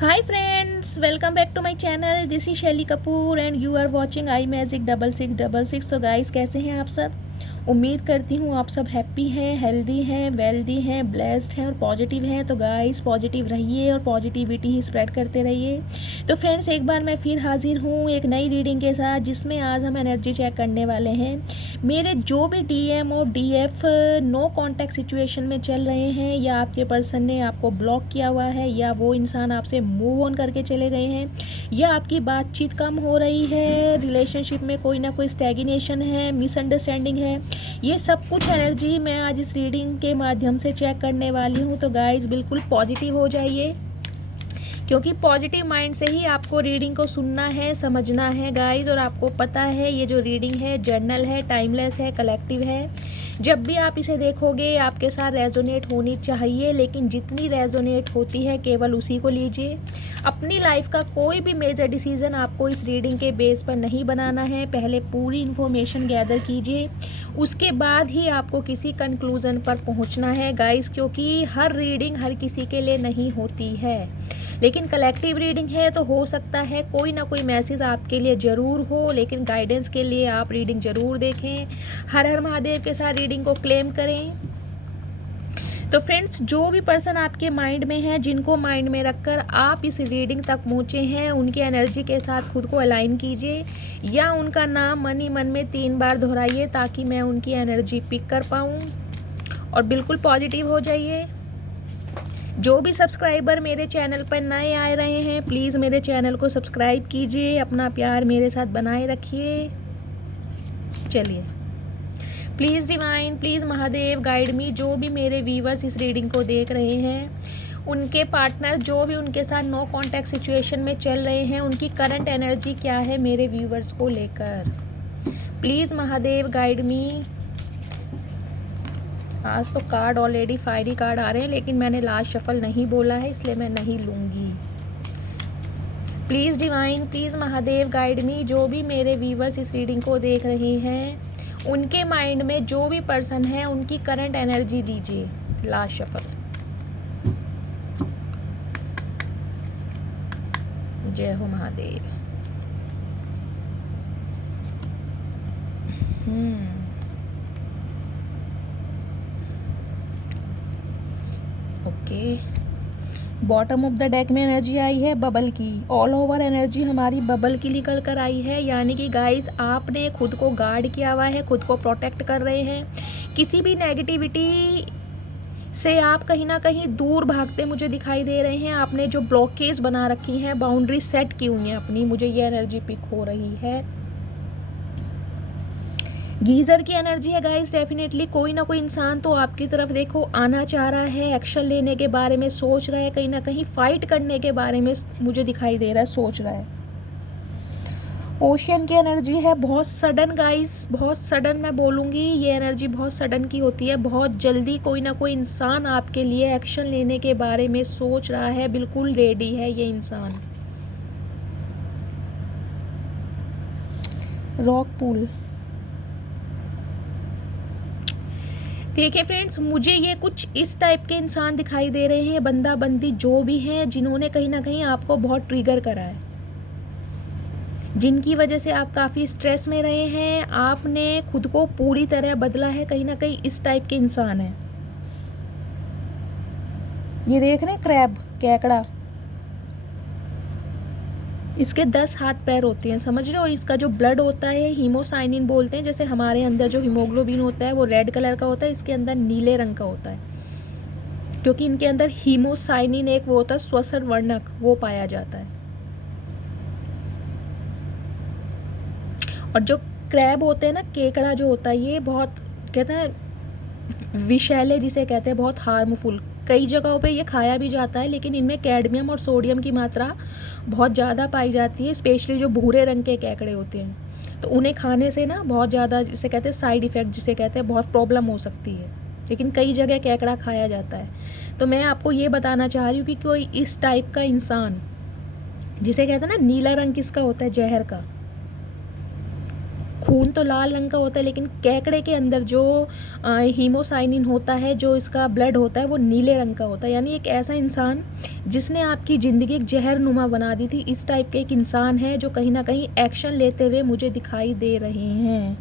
Hi friends, welcome back to my channel. This is Shelly Kapoor and you are watching I magic 6666। तो guys कैसे हैं आप सब? उम्मीद करती हूँ आप सब हैप्पी हैं, हेल्दी हैं, वेल्दी हैं, ब्लेस्ड हैं और पॉजिटिव हैं। तो गाइस पॉजिटिव रहिए और पॉजिटिविटी ही स्प्रेड करते रहिए। तो फ्रेंड्स एक बार मैं फिर हाजिर हूँ एक नई रीडिंग के साथ, जिसमें आज हम एनर्जी चेक करने वाले हैं। मेरे जो भी डीएम और डीएफ नो कांटेक्ट सिचुएशन में चल रहे हैं, या आपके पर्सन ने आपको ब्लॉक किया हुआ है, या वो इंसान आपसे मूव ऑन करके चले गए हैं, या आपकी बातचीत कम हो रही है, रिलेशनशिप में कोई ना कोई स्टैग्नेशन है, मिसअंडरस्टैंडिंग है, ये सब कुछ एनर्जी मैं आज इस रीडिंग के माध्यम से चेक करने वाली हूँ। तो गाइस बिल्कुल पॉजिटिव हो जाइए, क्योंकि पॉजिटिव माइंड से ही आपको रीडिंग को सुनना है, समझना है गाइस। और आपको पता है ये जो रीडिंग है जर्नल है, टाइमलेस है, कलेक्टिव है। जब भी आप इसे देखोगे आपके साथ रेजोनेट होनी चाहिए, लेकिन जितनी रेजोनेट होती है केवल उसी को लीजिए। अपनी लाइफ का कोई भी मेजर डिसीजन आपको इस रीडिंग के बेस पर नहीं बनाना है। पहले पूरी इन्फॉर्मेशन गैदर कीजिए, उसके बाद ही आपको किसी कंक्लूजन पर पहुंचना है गाइस, क्योंकि हर रीडिंग हर किसी के लिए नहीं होती है। लेकिन कलेक्टिव रीडिंग है तो हो सकता है कोई ना कोई मैसेज आपके लिए ज़रूर हो, लेकिन गाइडेंस के लिए आप रीडिंग ज़रूर देखें। हर हर महादेव के साथ रीडिंग को क्लेम करें। तो फ्रेंड्स जो भी पर्सन आपके माइंड में है, जिनको माइंड में रखकर आप इस रीडिंग तक पहुँचे हैं, उनकी एनर्जी के साथ खुद को अलाइन कीजिए, या उनका नाम मन ही मन में 3 बार दोहराइए, ताकि मैं उनकी एनर्जी पिक कर पाऊँ। और बिल्कुल पॉजिटिव हो जाइए। जो भी सब्सक्राइबर मेरे चैनल पर नए आ रहे हैं, प्लीज़ मेरे चैनल को सब्सक्राइब कीजिए, अपना प्यार मेरे साथ बनाए रखिए। चलिए, please divine, please Mahadev guide me. जो भी मेरे व्यूवर्स इस रीडिंग को देख रहे हैं, उनके पार्टनर जो भी उनके साथ नो कांटेक्ट सिचुएशन में चल रहे हैं, उनकी करंट एनर्जी क्या है मेरे व्यूवर्स को लेकर। Please Mahadev guide me. आज तो कार्ड ऑलरेडी फायरी कार्ड आ रहे हैं, लेकिन मैंने लास्ट शफल नहीं बोला है, इसलिए मैं नहीं लूँगी। Please divine, please Mahadev guide me. जो भी मेरे व्यूवर्स इस रीडिंग को देख रहे हैं, उनके माइंड में जो भी पर्सन है, उनकी करंट एनर्जी दीजिए। Last shuffle. जय हो Mahadev. Okay, bottom of the deck में एनर्जी आई है बबल की। ऑल ओवर एनर्जी हमारी बबल की निकल कर आई है, यानी कि गाइस आपने खुद को गार्ड किया हुआ है, खुद को प्रोटेक्ट कर रहे हैं। किसी भी नेगेटिविटी से आप कहीं ना कहीं दूर भागते मुझे दिखाई दे रहे हैं। आपने जो ब्लॉकेज बना रखी हैं, बाउंड्री सेट की हुई हैं अपनी, मुझे ये एनर्जी पिक हो रही है। गीज़र की एनर्जी है गाइस। डेफिनेटली कोई ना कोई इंसान तो आपकी तरफ देखो आना चाह रहा है, एक्शन लेने के बारे में सोच रहा है, कहीं ना कहीं फाइट करने के बारे में मुझे दिखाई दे रहा है, सोच रहा है। ओशियन की एनर्जी है बहुत सडन गाइस, बहुत सडन मैं बोलूँगी। ये एनर्जी बहुत सडन की होती है। बहुत जल्दी कोई ना कोई इंसान आपके लिए एक्शन लेने के बारे में सोच रहा है, बिल्कुल रेडी है ये इंसान। Rock pool. देखिए फ्रेंड्स, मुझे ये कुछ इस टाइप के इंसान दिखाई दे रहे हैं, बंदा बंदी जो भी हैं, जिन्होंने कहीं ना कहीं आपको बहुत ट्रिगर करा है, जिनकी वजह से आप काफ़ी स्ट्रेस में रहे हैं। आपने खुद को पूरी तरह बदला है, कहीं ना कहीं इस टाइप के इंसान हैं। ये देख रहे हैं क्रैब, केकड़ा, इसके 10 हाथ पैर होते हैं, समझ रहे हो। इसका जो ब्लड होता है हीमोसाइनिन बोलते हैं। जैसे हमारे अंदर जो हीमोग्लोबिन होता है वो रेड कलर का होता है, इसके अंदर नीले रंग का होता है, क्योंकि इनके अंदर हीमोसाइनिन एक वो होता है श्वसन वर्णक, वो पाया जाता है। और जो क्रैब होते हैं ना, केकड़ा जो होता है, ये बहुत कहते हैं विषैले जिसे कहते हैं, बहुत हार्मफुल। कई जगहों पे ये खाया भी जाता है, लेकिन इनमें कैडमियम और सोडियम की मात्रा बहुत ज़्यादा पाई जाती है। स्पेशली जो भूरे रंग के केकड़े होते हैं, तो उन्हें खाने से ना बहुत ज़्यादा जिसे कहते हैं साइड इफ़ेक्ट, जिसे कहते हैं बहुत प्रॉब्लम हो सकती है। लेकिन कई जगह केकड़ा खाया जाता है। तो मैं आपको ये बताना चाह रही हूँ कि कोई इस टाइप का इंसान, जिसे कहते हैं ना नीला रंग किसका होता है, जहर का, खून तो लाल रंग का होता है, लेकिन केकड़े के अंदर जो हीमोसाइनिन होता है, जो इसका ब्लड होता है, वो नीले रंग का होता है। यानी एक ऐसा इंसान जिसने आपकी ज़िंदगी एक जहरनुमा बना दी थी, इस टाइप के एक इंसान है जो कहीं ना कहीं एक्शन लेते हुए मुझे दिखाई दे रहे हैं।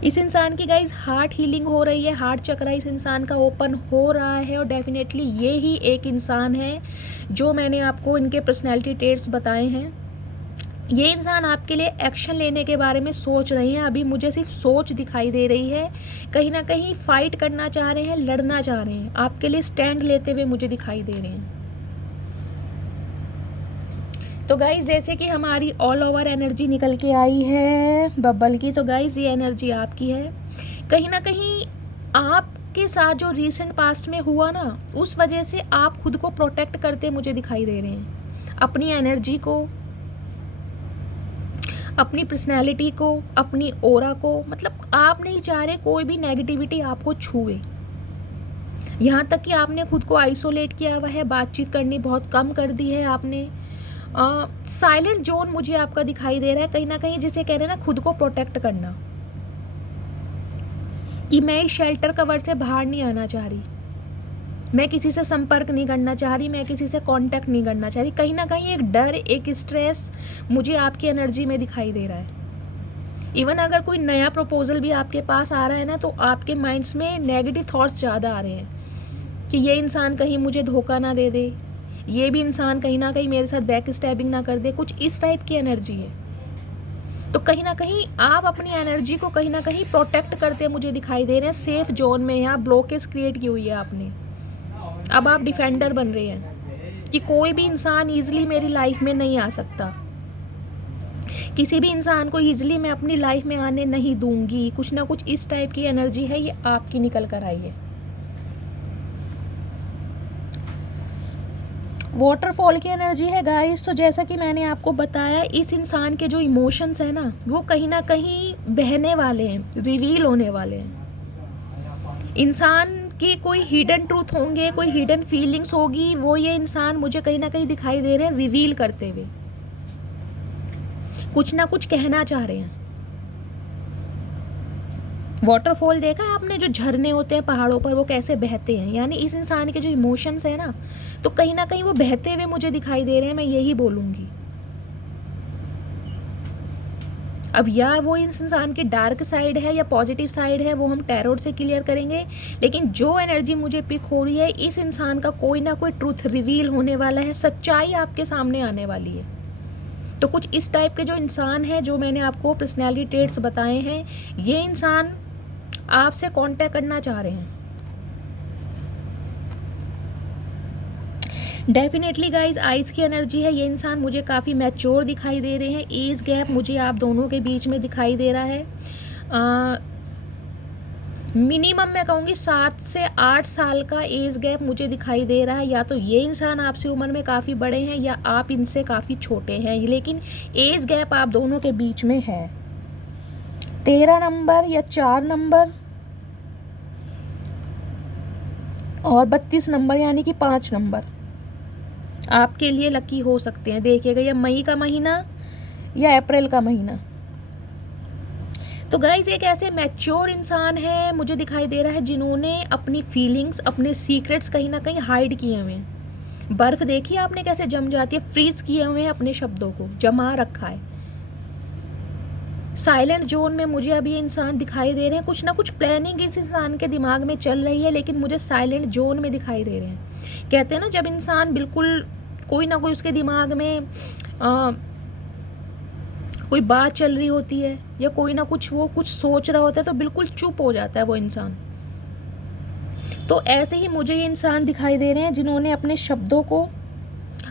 इस इंसान की गाइज हार्ट हीलिंग हो रही है, हार्ट चक्रा इस इंसान का ओपन हो रहा है, और डेफिनेटली ये ही एक इंसान है जो मैंने आपको इनके पर्सनैलिटी ट्रेट्स बताए हैं। ये इंसान आपके लिए एक्शन लेने के बारे में सोच रहे हैं। अभी मुझे सिर्फ सोच दिखाई दे रही है, कहीं ना कहीं फाइट करना चाह रहे हैं, लड़ना चाह रहे हैं, आपके लिए स्टैंड लेते हुए मुझे दिखाई दे रहे हैं। तो गाइज जैसे कि हमारी ऑल ओवर एनर्जी निकल के आई है बबल की, तो गाइज ये एनर्जी आपकी है। कहीं ना कहीं आपके साथ जो रीसेंट पास्ट में हुआ ना, उस वजह से आप खुद को प्रोटेक्ट करते मुझे दिखाई दे रहे हैं, अपनी एनर्जी को, अपनी पर्सनैलिटी को, अपनी ओरा को। मतलब आप नहीं चाह रहे कोई भी नेगेटिविटी आपको छुए। यहाँ तक कि आपने खुद को आइसोलेट किया हुआ है, बातचीत करनी बहुत कम कर दी है आपने। साइलेंट जोन मुझे आपका दिखाई दे रहा है, कहीं ना कहीं जिसे कह रहे हैं ना, खुद को प्रोटेक्ट करना, कि मैं इस शेल्टर कवर से बाहर नहीं आना चाह रही, मैं किसी से संपर्क नहीं करना चाह रही, मैं किसी से कांटेक्ट नहीं करना चाह रही। कहीं ना कहीं एक डर, एक स्ट्रेस मुझे आपकी एनर्जी में दिखाई दे रहा है। इवन अगर कोई नया प्रपोजल भी आपके पास आ रहा है ना, तो आपके माइंड्स में नेगेटिव थॉट्स ज़्यादा आ रहे हैं कि ये इंसान कहीं मुझे धोखा ना दे दे, ये भी इंसान कहीं ना कहीं मेरे साथ बैक स्टैबिंग ना कर दे, कुछ इस टाइप की एनर्जी है। तो कहीं ना कहीं आप अपनी एनर्जी को कहीं ना कहीं प्रोटेक्ट करते मुझे दिखाई दे रहे हैं। सेफ जोन में यहाँ ब्लॉकेज क्रिएट की हुई है आपने, अब आप डिफेंडर बन रहे हैं कि कोई भी इंसान ईजिली मेरी लाइफ में नहीं आ सकता, किसी भी इंसान को ईजिली मैं अपनी लाइफ में आने नहीं दूंगी। कुछ ना कुछ इस टाइप की एनर्जी है, ये आपकी निकल कर आई है। वाटरफॉल की एनर्जी है गाइस। तो जैसा कि मैंने आपको बताया, इस इंसान के जो इमोशंस है ना, वो कहीं ना कहीं बहने वाले हैं, रिवील होने वाले हैं। इंसान के कोई हिडन ट्रूथ होंगे, कोई हिडन फीलिंग्स होगी, वो ये इंसान मुझे कहीं ना कहीं दिखाई दे रहे हैं रिवील करते हुए, कुछ ना कुछ कहना चाह रहे हैं। वाटरफॉल देखा है आपने, जो झरने होते हैं पहाड़ों पर, वो कैसे बहते हैं। यानी इस इंसान के जो इमोशंस है ना, तो कहीं ना कहीं वो बहते हुए मुझे दिखाई दे रहे हैं, मैं यही बोलूँगी। अब या वो इस इंसान की डार्क साइड है या पॉजिटिव साइड है, वो हम टैरोट से क्लियर करेंगे। लेकिन जो एनर्जी मुझे पिक हो रही है, इस इंसान का कोई ना कोई ट्रूथ रिवील होने वाला है, सच्चाई आपके सामने आने वाली है। तो कुछ इस टाइप के जो इंसान है, जो मैंने आपको पर्सनैलिटी ट्रेट्स बताए हैं, ये इंसान आपसे कांटेक्ट करना चाह रहे हैं। डेफिनेटली गाइज आइज़ की एनर्जी है, ये इंसान मुझे काफ़ी मैच्योर दिखाई दे रहे हैं। एज गैप मुझे आप दोनों के बीच में दिखाई दे रहा है। मिनिमम मैं कहूँगी 7 से 8 साल का एज गैप मुझे दिखाई दे रहा है। या तो ये इंसान आपसे उम्र में काफ़ी बड़े हैं, या आप इनसे काफ़ी छोटे हैं, लेकिन एज गैप आप दोनों के बीच में है। 13 नंबर या 4 नंबर और 32 नंबर, यानी कि 5 नंबर आपके लिए लकी हो सकते हैं। देखिएगा, या मई का महीना या अप्रैल का महीना। तो गाइज एक ऐसे मैच्योर इंसान है मुझे दिखाई दे रहा है, जिन्होंने अपनी फीलिंग्स, अपने सीक्रेट्स कहीं ना कहीं हाइड किए हुए हैं। बर्फ देखिए आपने कैसे जम जाती है, फ्रीज किए हुए हैं, अपने शब्दों को जमा रखा है। साइलेंट जोन में मुझे अब ये इंसान दिखाई दे रहे हैं। कुछ ना कुछ प्लानिंग इस इंसान के दिमाग में चल रही है, लेकिन मुझे साइलेंट जोन में दिखाई दे रहे हैं। कहते हैं ना, जब इंसान बिल्कुल कोई ना कोई उसके दिमाग में कोई बात चल रही होती है, या कोई ना कुछ वो कुछ सोच रहा होता है, तो बिल्कुल चुप हो जाता है वो इंसान। तो ऐसे ही मुझे ये इंसान दिखाई दे रहे हैं, जिन्होंने अपने शब्दों को,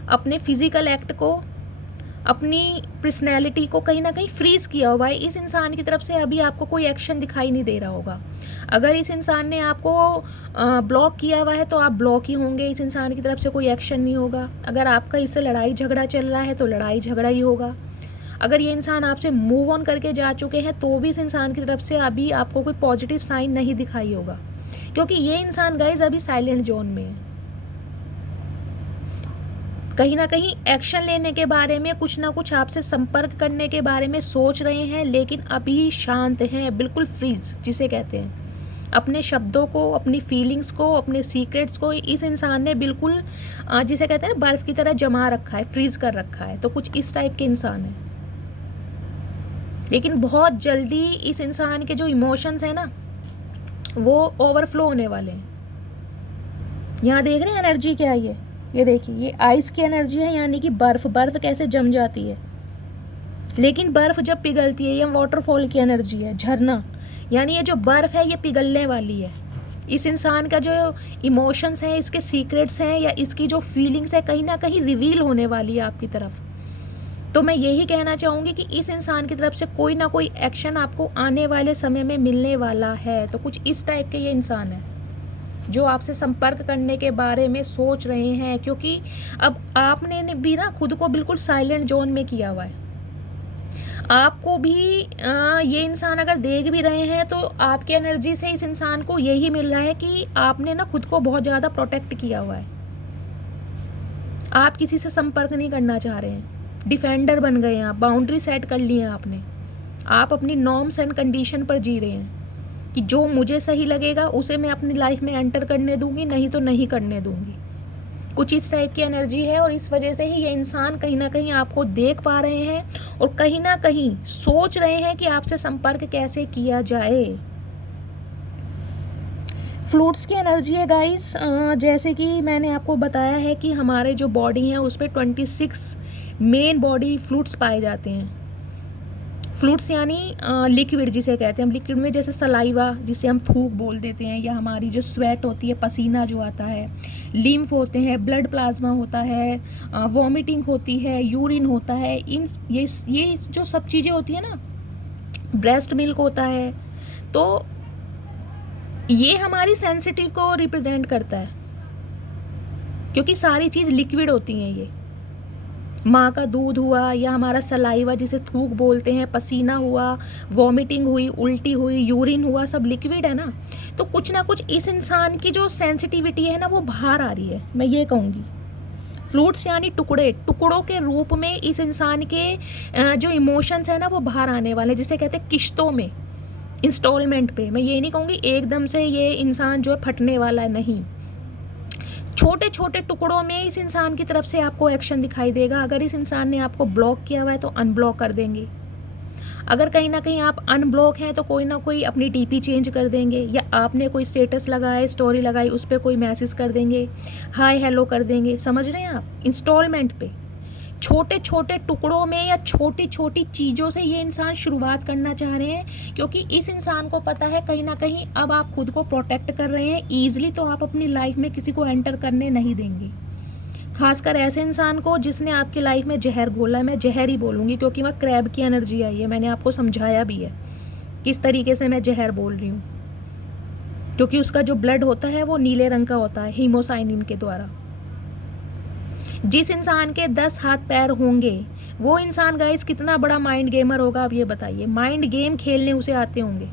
अपने फिजिकल एक्ट को, अपनी पर्सनैलिटी को कहीं ना कहीं फ्रीज किया हुआ है। इस इंसान की तरफ से अभी आपको कोई एक्शन दिखाई नहीं दे रहा होगा। अगर इस इंसान ने आपको ब्लॉक किया हुआ है, तो आप ब्लॉक ही होंगे, इस इंसान की तरफ से कोई एक्शन नहीं होगा। अगर आपका इससे लड़ाई झगड़ा चल रहा है, तो लड़ाई झगड़ा ही होगा। अगर ये इंसान आपसे मूव ऑन करके जा चुके हैं, तो भी इस इंसान की तरफ से अभी आपको कोई पॉजिटिव साइन नहीं दिखाई होगा, क्योंकि ये इंसान गाइस अभी साइलेंट जोन में है। कहीं ना कहीं एक्शन लेने के बारे में, कुछ ना कुछ आपसे संपर्क करने के बारे में सोच रहे हैं, लेकिन अभी शांत हैं, बिल्कुल फ्रीज जिसे कहते हैं। अपने शब्दों को, अपनी फीलिंग्स को, अपने सीक्रेट्स को इस इंसान ने बिल्कुल जिसे कहते हैं ना बर्फ़ की तरह जमा रखा है, फ्रीज कर रखा है। तो कुछ इस टाइप के इंसान है, लेकिन बहुत जल्दी इस इंसान के जो इमोशंस हैं ना वो ओवरफ्लो होने वाले हैं। यहाँ देख रहे हैं एनर्जी क्या है, ये देखिए, ये आइस की एनर्जी है, यानी कि बर्फ़ कैसे जम जाती है, लेकिन बर्फ़ जब पिघलती है, ये वाटरफॉल की एनर्जी है, झरना, यानी ये जो बर्फ़ है ये पिघलने वाली है। इस इंसान का जो इमोशंस हैं, इसके सीक्रेट्स हैं, या इसकी जो फीलिंग्स है, कहीं ना कहीं रिवील होने वाली है आपकी तरफ। तो मैं यही कहना चाहूँगी कि इस इंसान की तरफ से कोई ना कोई एक्शन आपको आने वाले समय में मिलने वाला है। तो कुछ इस टाइप के ये इंसान है जो आपसे संपर्क करने के बारे में सोच रहे हैं, क्योंकि अब आपने भी ना खुद को बिल्कुल साइलेंट जोन में किया हुआ है। आपको भी ये इंसान अगर देख भी रहे हैं तो आपकी एनर्जी से इस इंसान को यही मिल रहा है कि आपने ना खुद को बहुत ज़्यादा प्रोटेक्ट किया हुआ है। आप किसी से संपर्क नहीं करना चाह रहे हैं, डिफेंडर बन गए हैं आप, बाउंड्री सेट कर ली है आपने। आप अपनी नॉर्म्स एंड कंडीशन पर जी रहे हैं कि जो मुझे सही लगेगा उसे मैं अपनी लाइफ में एंटर करने दूंगी, नहीं तो नहीं करने दूंगी। कुछ इस टाइप की एनर्जी है, और इस वजह से ही ये इंसान कहीं ना कहीं आपको देख पा रहे हैं और कहीं ना कहीं सोच रहे हैं कि आपसे संपर्क कैसे किया जाए। फ्लूट्स की एनर्जी है गाइस, जैसे कि मैंने आपको बताया है कि हमारे जो बॉडी है उस पर 26 मेन बॉडी फ्लूट्स पाए जाते हैं। फ्लूट्स यानी लिक्विड जिसे कहते हैं हम, लिक्विड में जैसे सलाइवा जिसे हम थूक बोल देते हैं, या हमारी जो स्वेट होती है, पसीना जो आता है, लिम्फ होते हैं, ब्लड प्लाज्मा होता है, वॉमिटिंग होती है, यूरिन होता है, ये जो सब चीज़ें होती है ना, ब्रेस्ट मिल्क होता है। तो ये हमारी सेंसिटिव को रिप्रेजेंट करता है, क्योंकि सारी चीज़ लिक्विड होती हैं। ये माँ का दूध हुआ, या हमारा सलाइवा जिसे थूक बोलते हैं, पसीना हुआ, वॉमिटिंग हुई, उल्टी हुई, यूरिन हुआ, सब लिक्विड है ना। तो कुछ ना कुछ इस इंसान की जो सेंसिटिविटी है ना वो बाहर आ रही है, मैं ये कहूँगी। फ्लूट्स यानी टुकड़ों के रूप में इस इंसान के जो इमोशंस है ना वो बाहर आने वाले, जिसे कहते हैं किश्तों में, इंस्टॉलमेंट पे। मैं ये नहीं कहूँगी एकदम से ये इंसान जो है फटने वाला है, नहीं, छोटे छोटे टुकड़ों में इस इंसान की तरफ से आपको एक्शन दिखाई देगा। अगर इस इंसान ने आपको ब्लॉक किया हुआ है तो अनब्लॉक कर देंगे। अगर कहीं ना कहीं आप अनब्लॉक हैं तो कोई ना कोई अपनी डीपी चेंज कर देंगे, या आपने कोई स्टेटस लगाया, स्टोरी लगाई, उस पर कोई मैसेज कर देंगे, हाय हेलो कर देंगे। समझ रहे हैं आप? इंस्टॉलमेंट पे छोटे छोटे टुकड़ों में या छोटी छोटी चीज़ों से ये इंसान शुरुआत करना चाह रहे हैं, क्योंकि इस इंसान को पता है कहीं ना कहीं अब आप खुद को प्रोटेक्ट कर रहे हैं ईजिली, तो आप अपनी लाइफ में किसी को एंटर करने नहीं देंगे। खासकर ऐसे इंसान को जिसने आपकी लाइफ में जहर घोला है। मैं जहर ही बोलूँगी क्योंकि वह क्रैब की एनर्जी आई है। मैंने आपको समझाया भी है किस तरीके से मैं जहर बोल रही हूँ, क्योंकि उसका जो ब्लड होता है वो नीले रंग का होता है हीमोसाइनिन के द्वारा। जिस इंसान के 10 हाथ पैर होंगे वो इंसान गाइस कितना बड़ा माइंड गेमर होगा, आप ये बताइए। माइंड गेम खेलने उसे आते होंगे।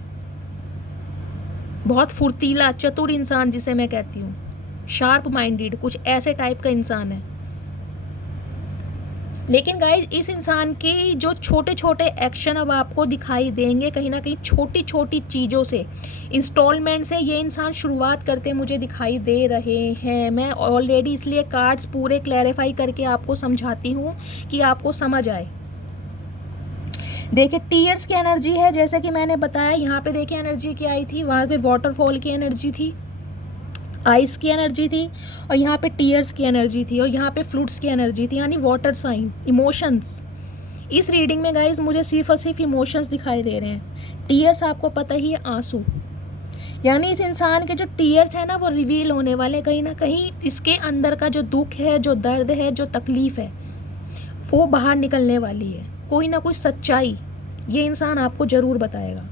बहुत फुर्तीला चतुर इंसान जिसे मैं कहती हूँ, शार्प माइंडेड, कुछ ऐसे टाइप का इंसान है। लेकिन गाइज इस इंसान के जो छोटे छोटे एक्शन अब आपको दिखाई देंगे, कहीं ना कहीं छोटी छोटी चीज़ों से, इंस्टॉलमेंट से ये इंसान शुरुआत करते मुझे दिखाई दे रहे हैं। मैं ऑलरेडी इसलिए कार्ड्स पूरे क्लैरिफाई करके आपको समझाती हूँ कि आपको समझ आए। देखिए टीयर्स की एनर्जी है, जैसे कि मैंने बताया। यहाँ पे देखिए एनर्जी क्या आई थी, वहाँ पे वाटरफॉल की एनर्जी थी, आइस की एनर्जी थी, और यहाँ पे टीयर्स की एनर्जी थी, और यहाँ पे फ्लूट्स की एनर्जी थी, यानी वाटर साइन, इमोशंस। इस रीडिंग में गाइज मुझे सिर्फ और सिर्फ इमोशंस दिखाई दे रहे हैं। टीयर्स आपको पता ही है, आंसू, यानी इस इंसान के जो टीयर्स हैं ना वो रिवील होने वाले। कहीं ना कहीं इसके अंदर का जो दुख है, जो दर्द है, जो तकलीफ़ है, वो बाहर निकलने वाली है। कोई ना कोई सच्चाई ये इंसान आपको ज़रूर बताएगा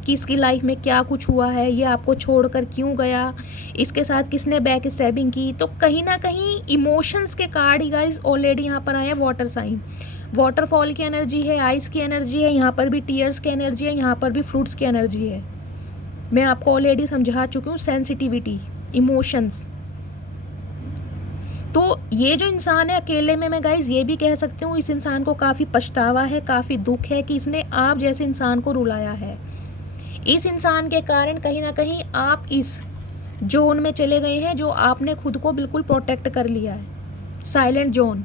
कि इसकी लाइफ में क्या कुछ हुआ है, ये आपको छोड़कर क्यों गया, इसके साथ किसने बैक स्टैबिंग की। तो कहीं ना कहीं इमोशंस के कार्ड ही गाइस ऑलरेडी यहाँ पर आए हैं। वाटर साइन, वाटरफॉल की एनर्जी है, आइस की एनर्जी है, यहाँ पर भी टीयर्स की एनर्जी है, यहाँ पर भी फ्रूट्स की एनर्जी है। मैं आपको ऑलरेडी समझा चुकी हूँ सेंसिटिविटी, इमोशंस। तो ये जो इंसान है अकेले में, मैं गाइज ये भी कह सकती हूँ, इस इंसान को काफ़ी पछतावा है, काफ़ी दुख है कि इसने आप जैसे इंसान को रुलाया है। इस इंसान के कारण कहीं ना कहीं आप इस जोन में चले गए हैं जो आपने खुद को बिल्कुल प्रोटेक्ट कर लिया है, साइलेंट जोन।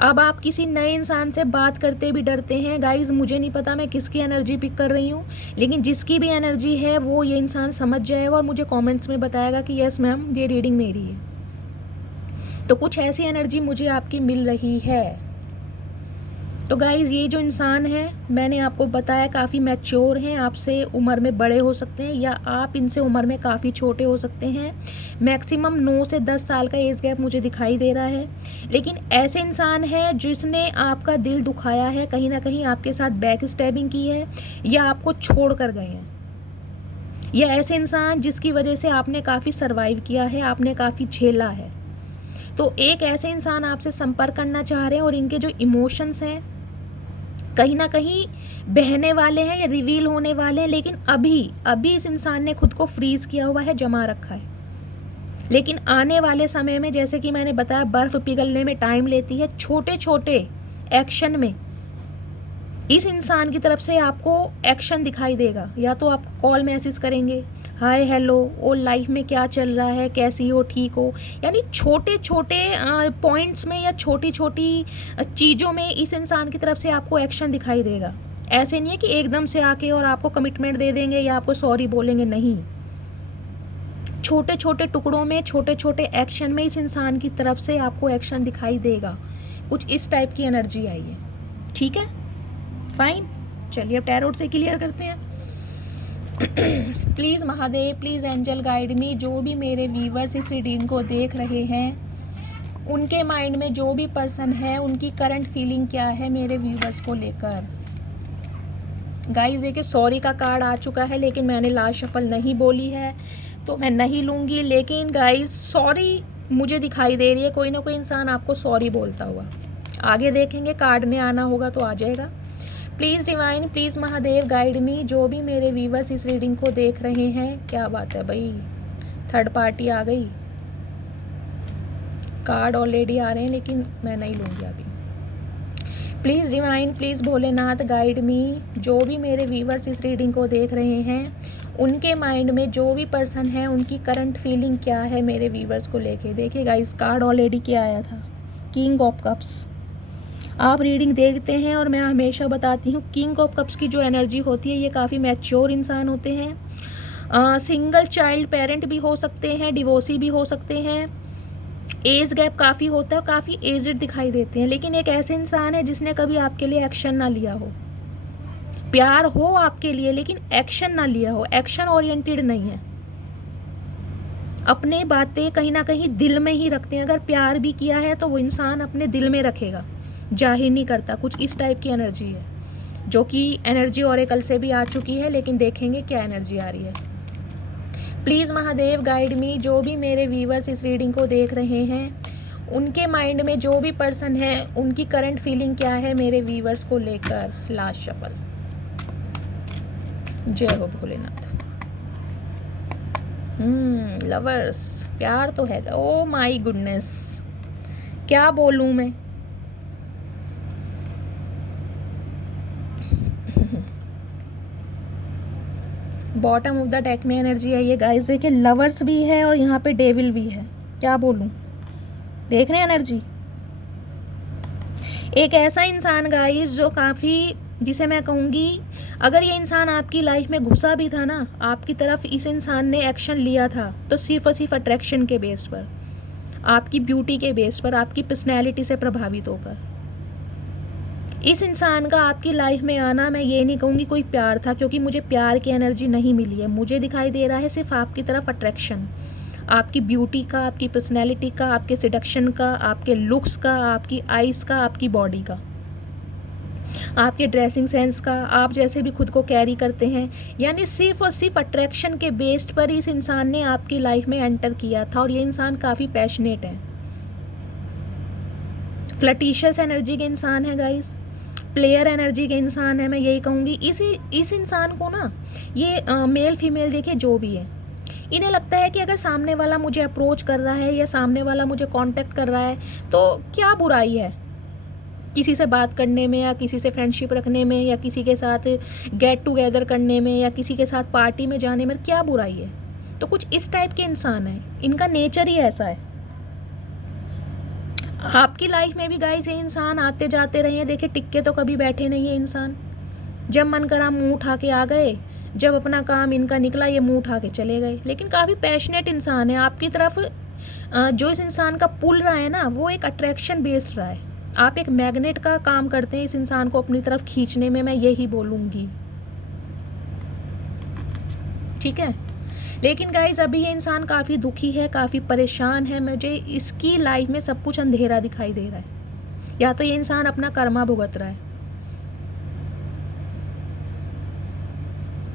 अब आप किसी नए इंसान से बात करते भी डरते हैं। गाइज मुझे नहीं पता मैं किसकी एनर्जी पिक कर रही हूँ, लेकिन जिसकी भी एनर्जी है वो ये इंसान समझ जाएगा और मुझे कमेंट्स में बताएगा कि यस मैम ये रीडिंग मेरी है। तो कुछ ऐसी एनर्जी मुझे आपकी मिल रही है। तो गाइज़ ये जो इंसान है, मैंने आपको बताया काफ़ी मैच्योर हैं, आपसे उम्र में बड़े हो सकते हैं या आप इनसे उम्र में काफ़ी छोटे हो सकते हैं। मैक्सिमम 9 से 10 साल का एज गैप मुझे दिखाई दे रहा है। लेकिन ऐसे इंसान है जिसने आपका दिल दुखाया है, कहीं ना कहीं आपके साथ बैक स्टैबिंग की है या आपको छोड़ कर गए हैं। या ऐसे इंसान जिसकी वजह से आपने काफ़ी सर्वाइव किया है, आपने काफ़ी झेला है। तो एक ऐसे इंसान आपसे संपर्क करना चाह रहे हैं और इनके जो इमोशंस हैं कहीं ना कहीं बहने वाले हैं या रिवील होने वाले हैं। लेकिन अभी इस इंसान ने खुद को फ्रीज किया हुआ है, जमा रखा है। लेकिन आने वाले समय में, जैसे कि मैंने बताया, बर्फ पिघलने में टाइम लेती है। छोटे छोटे एक्शन में इस इंसान की तरफ से आपको एक्शन दिखाई देगा। या तो आप कॉल मैसेज करेंगे, हाय हेलो, और लाइफ में क्या चल रहा है, कैसी हो, ठीक हो। यानी छोटे छोटे पॉइंट्स में या छोटी छोटी चीज़ों में इस इंसान की तरफ से आपको एक्शन दिखाई देगा। ऐसे नहीं है कि एकदम से आके और आपको कमिटमेंट दे देंगे या आपको सॉरी बोलेंगे, नहीं। छोटे छोटे टुकड़ों में, छोटे छोटे एक्शन में इस इंसान की तरफ से आपको एक्शन दिखाई देगा। कुछ इस टाइप की एनर्जी आई है, ठीक है, फाइन। चलिए अब टैरोट से क्लियर करते हैं। Please Mahadev, please angel guide me. जो भी मेरे व्यूवर्स इस रीडिंग को देख रहे हैं, उनके माइंड में जो भी पर्सन है, उनकी करंट फीलिंग क्या है मेरे व्यूवर्स को लेकर। गाइस देखिए, सॉरी का कार्ड आ चुका है, लेकिन मैंने लास्ट शफल नहीं बोली है तो मैं नहीं लूँगी। लेकिन गाइस सॉरी मुझे दिखाई दे रही है, कोई ना कोई इंसान आपको सॉरी बोलता हुआ। आगे देखेंगे, कार्ड में आना होगा तो आ जाएगा। Please divine, please Mahadev guide me. जो भी मेरे व्यूवर्स इस रीडिंग को देख रहे हैं, क्या बात है भाई, थर्ड पार्टी आ गई। कार्ड ऑलरेडी आ रहे हैं लेकिन मैं नहीं लूँगी अभी। Please divine, please Bholenath guide me. जो भी मेरे व्यूवर्स इस रीडिंग को देख रहे हैं, उनके माइंड में जो भी पर्सन है, उनकी करंट फीलिंग क्या है मेरे व्यूवर्स को लेके। देखिए गाइस, कार्ड ऑलरेडी क्या आया था, किंग ऑफ कप्स। आप रीडिंग देखते हैं और मैं हमेशा बताती हूँ, किंग ऑफ कप्स की जो एनर्जी होती है, ये काफ़ी मैच्योर इंसान होते हैं। सिंगल चाइल्ड पेरेंट भी हो सकते हैं, डिवोर्सी भी हो सकते हैं। एज गैप काफ़ी होता है और काफ़ी एजड दिखाई देते हैं। लेकिन एक ऐसे इंसान है जिसने कभी आपके लिए एक्शन ना लिया हो। प्यार हो आपके लिए लेकिन एक्शन ना लिया हो, एक्शन ओरिएंटेड नहीं है। अपने बातें कहीं ना कहीं दिल में ही रखते हैं। अगर प्यार भी किया है तो वो इंसान अपने दिल में रखेगा, जाहिर नहीं करता। कुछ इस टाइप की एनर्जी है, जो कि एनर्जी ऑरेकल से भी आ चुकी है, लेकिन देखेंगे क्या एनर्जी आ रही है। Please Mahadev guide me. जो भी मेरे व्यूवर्स इस रीडिंग को देख रहे हैं, उनके माइंड में जो भी पर्सन है, उनकी करंट फीलिंग क्या है मेरे व्यूवर्स को लेकर। Last shuffle. जय हो भोलेनाथ। लवर्स, प्यार तो है। ओ माय गुडनेस, क्या बोलूं मैं। बॉटम ऑफ द डेक में एनर्जी आई है गाइस। देखिए, लवर्स भी है और यहाँ पे डेविल भी है। क्या बोलूं, देख रहे हैं एनर्जी। एक ऐसा इंसान गाइस जो काफ़ी, जिसे मैं कहूँगी, अगर ये इंसान आपकी लाइफ में घुसा भी था ना, आपकी तरफ इस इंसान ने एक्शन लिया था, तो सिर्फ और सिर्फ अट्रैक्शन के बेस पर, आपकी ब्यूटी के बेस पर, आपकी पर्सनैलिटी से प्रभावित होकर। इस इंसान का आपकी लाइफ में आना, मैं ये नहीं कहूँगी कोई प्यार था, क्योंकि मुझे प्यार की एनर्जी नहीं मिली है। मुझे दिखाई दे रहा है सिर्फ आपकी तरफ अट्रैक्शन, आपकी ब्यूटी का, आपकी पर्सनैलिटी का, आपके सिडक्शन का, आपके लुक्स का, आपकी आइज़ का, आपकी बॉडी का, आपके ड्रेसिंग सेंस का, आप जैसे भी खुद को कैरी करते हैं। यानी सिर्फ और सिर्फ अट्रैक्शन के बेस्ड पर इस इंसान ने आपकी लाइफ में एंटर किया था। और ये इंसान काफ़ी पैशनेट है, फ्लर्टिशियस एनर्जी के इंसान है गाइस, प्लेयर एनर्जी के इंसान है। मैं यही कहूँगी इस इंसान को ना, ये मेल फीमेल देखिए जो भी है, इन्हें लगता है कि अगर सामने वाला मुझे अप्रोच कर रहा है या सामने वाला मुझे कांटेक्ट कर रहा है तो क्या बुराई है किसी से बात करने में, या किसी से फ्रेंडशिप रखने में, या किसी के साथ गेट टुगेदर करने में, या किसी के साथ पार्टी में जाने में, क्या बुराई है। तो कुछ इस टाइप के इंसान हैं, इनका नेचर ही ऐसा है। आपकी लाइफ में भी गाइस ये इंसान आते जाते रहे हैं, देखिए टिक के तो कभी बैठे नहीं है इंसान। जब मन करा मुंह उठा के आ गए, जब अपना काम इनका निकला ये मुंह उठा के चले गए। लेकिन काफ़ी पैशनेट इंसान है आपकी तरफ। जो इस इंसान का पुल रहा है ना, वो एक अट्रैक्शन बेस्ड रहा है। आप एक मैग्नेट का काम करते हैं इस इंसान को अपनी तरफ खींचने में, मैं यही बोलूँगी, ठीक है। लेकिन गाइज अभी ये इंसान काफ़ी दुखी है, काफ़ी परेशान है। मुझे इसकी लाइफ में सब कुछ अंधेरा दिखाई दे रहा है। या तो ये इंसान अपना कर्मा भुगत रहा है,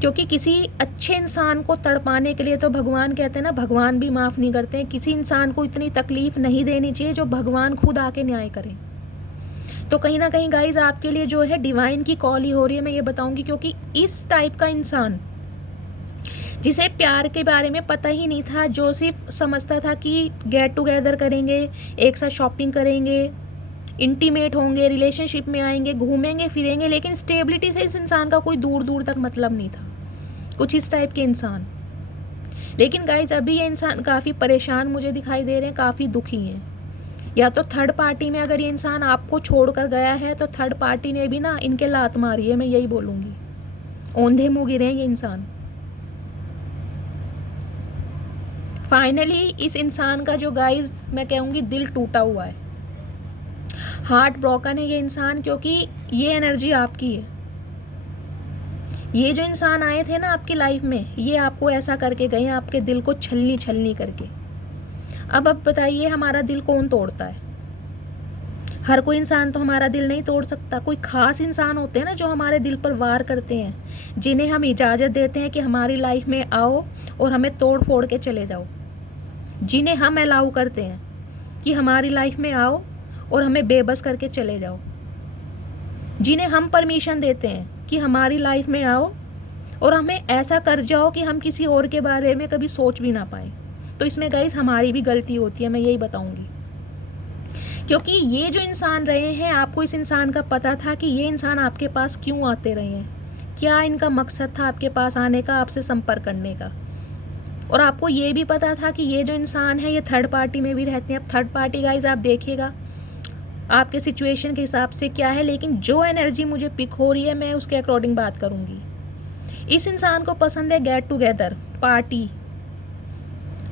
क्योंकि किसी अच्छे इंसान को तड़पाने के लिए तो भगवान कहते हैं ना, भगवान भी माफ़ नहीं करते हैं। किसी इंसान को इतनी तकलीफ नहीं देनी चाहिए जो भगवान खुद आके न्याय करें। तो कहीं ना कहीं गाइज आपके लिए जो है डिवाइन की कॉल ही हो रही है, मैं ये बताऊंगी। क्योंकि इस टाइप का इंसान जिसे प्यार के बारे में पता ही नहीं था, जो सिर्फ समझता था कि गेट टुगेदर करेंगे, एक साथ शॉपिंग करेंगे, इंटीमेट होंगे, रिलेशनशिप में आएंगे, घूमेंगे फिरेंगे, लेकिन स्टेबिलिटी से इस इंसान का कोई दूर दूर तक मतलब नहीं था। कुछ इस टाइप के इंसान। लेकिन गाइज अभी ये इंसान काफ़ी परेशान मुझे दिखाई दे रहे हैं, काफ़ी दुखी हैं। या तो थर्ड पार्टी में अगर ये इंसान आपको छोड़कर गया है तो थर्ड पार्टी ने भी ना इनके लात मारी है, मैं यही बोलूँगी। औंधे मुँह गिरे हैं ये इंसान। फाइनली इस इंसान का जो गाइज मैं कहूँगी दिल टूटा हुआ है, हार्ट ब्रोकन है ये इंसान। क्योंकि ये एनर्जी आपकी है। ये जो इंसान आए थे ना आपकी लाइफ में, ये आपको ऐसा करके गए, आपके दिल को छलनी छलनी करके। अब बताइए हमारा दिल कौन तोड़ता है? हर कोई इंसान तो हमारा दिल नहीं तोड़ सकता। कोई खास इंसान होते हैं ना जो हमारे दिल पर वार करते हैं, जिन्हें हम इजाज़त देते हैं कि हमारी लाइफ में आओ और हमें तोड़ फोड़ के चले जाओ। जिन्हें हम अलाउ करते हैं कि हमारी लाइफ में आओ और हमें बेबस करके चले जाओ। जिन्हें हम परमिशन देते हैं कि हमारी लाइफ में आओ और हमें ऐसा कर जाओ कि हम किसी और के बारे में कभी सोच भी ना पाए। तो इसमें गाइस हमारी भी गलती होती है, मैं यही बताऊंगी। क्योंकि ये जो इंसान रहे हैं, आपको इस इंसान का पता था कि ये इंसान आपके पास क्यों आते रहे हैं, क्या इनका मकसद था आपके पास आने का, आपसे संपर्क करने का। और आपको ये भी पता था कि ये जो इंसान है ये थर्ड पार्टी में भी रहते हैं। अब थर्ड पार्टी गाइज आप देखिएगा आपके सिचुएशन के हिसाब से क्या है, लेकिन जो एनर्जी मुझे पिक हो रही है मैं उसके अकॉर्डिंग बात करूँगी। इस इंसान को पसंद है गेट टुगेदर, पार्टी।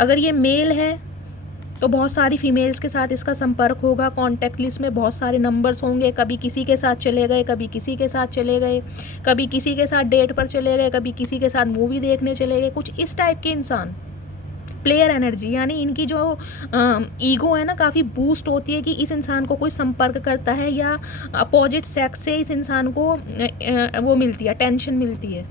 अगर ये मेल है तो बहुत सारी फीमेल्स के साथ इसका संपर्क होगा, कॉन्टैक्ट लिस्ट में बहुत सारे नंबर्स होंगे। कभी किसी के साथ चले गए, कभी किसी के साथ चले गए, कभी किसी के साथ डेट पर चले गए, कभी किसी के साथ मूवी देखने चले गए। कुछ इस टाइप के इंसान, प्लेयर एनर्जी, यानी इनकी जो ईगो है ना काफ़ी बूस्ट होती है कि इस इंसान को कोई संपर्क करता है या अपोजिट सेक्स से इस इंसान को वो मिलती है, टेंशन मिलती है।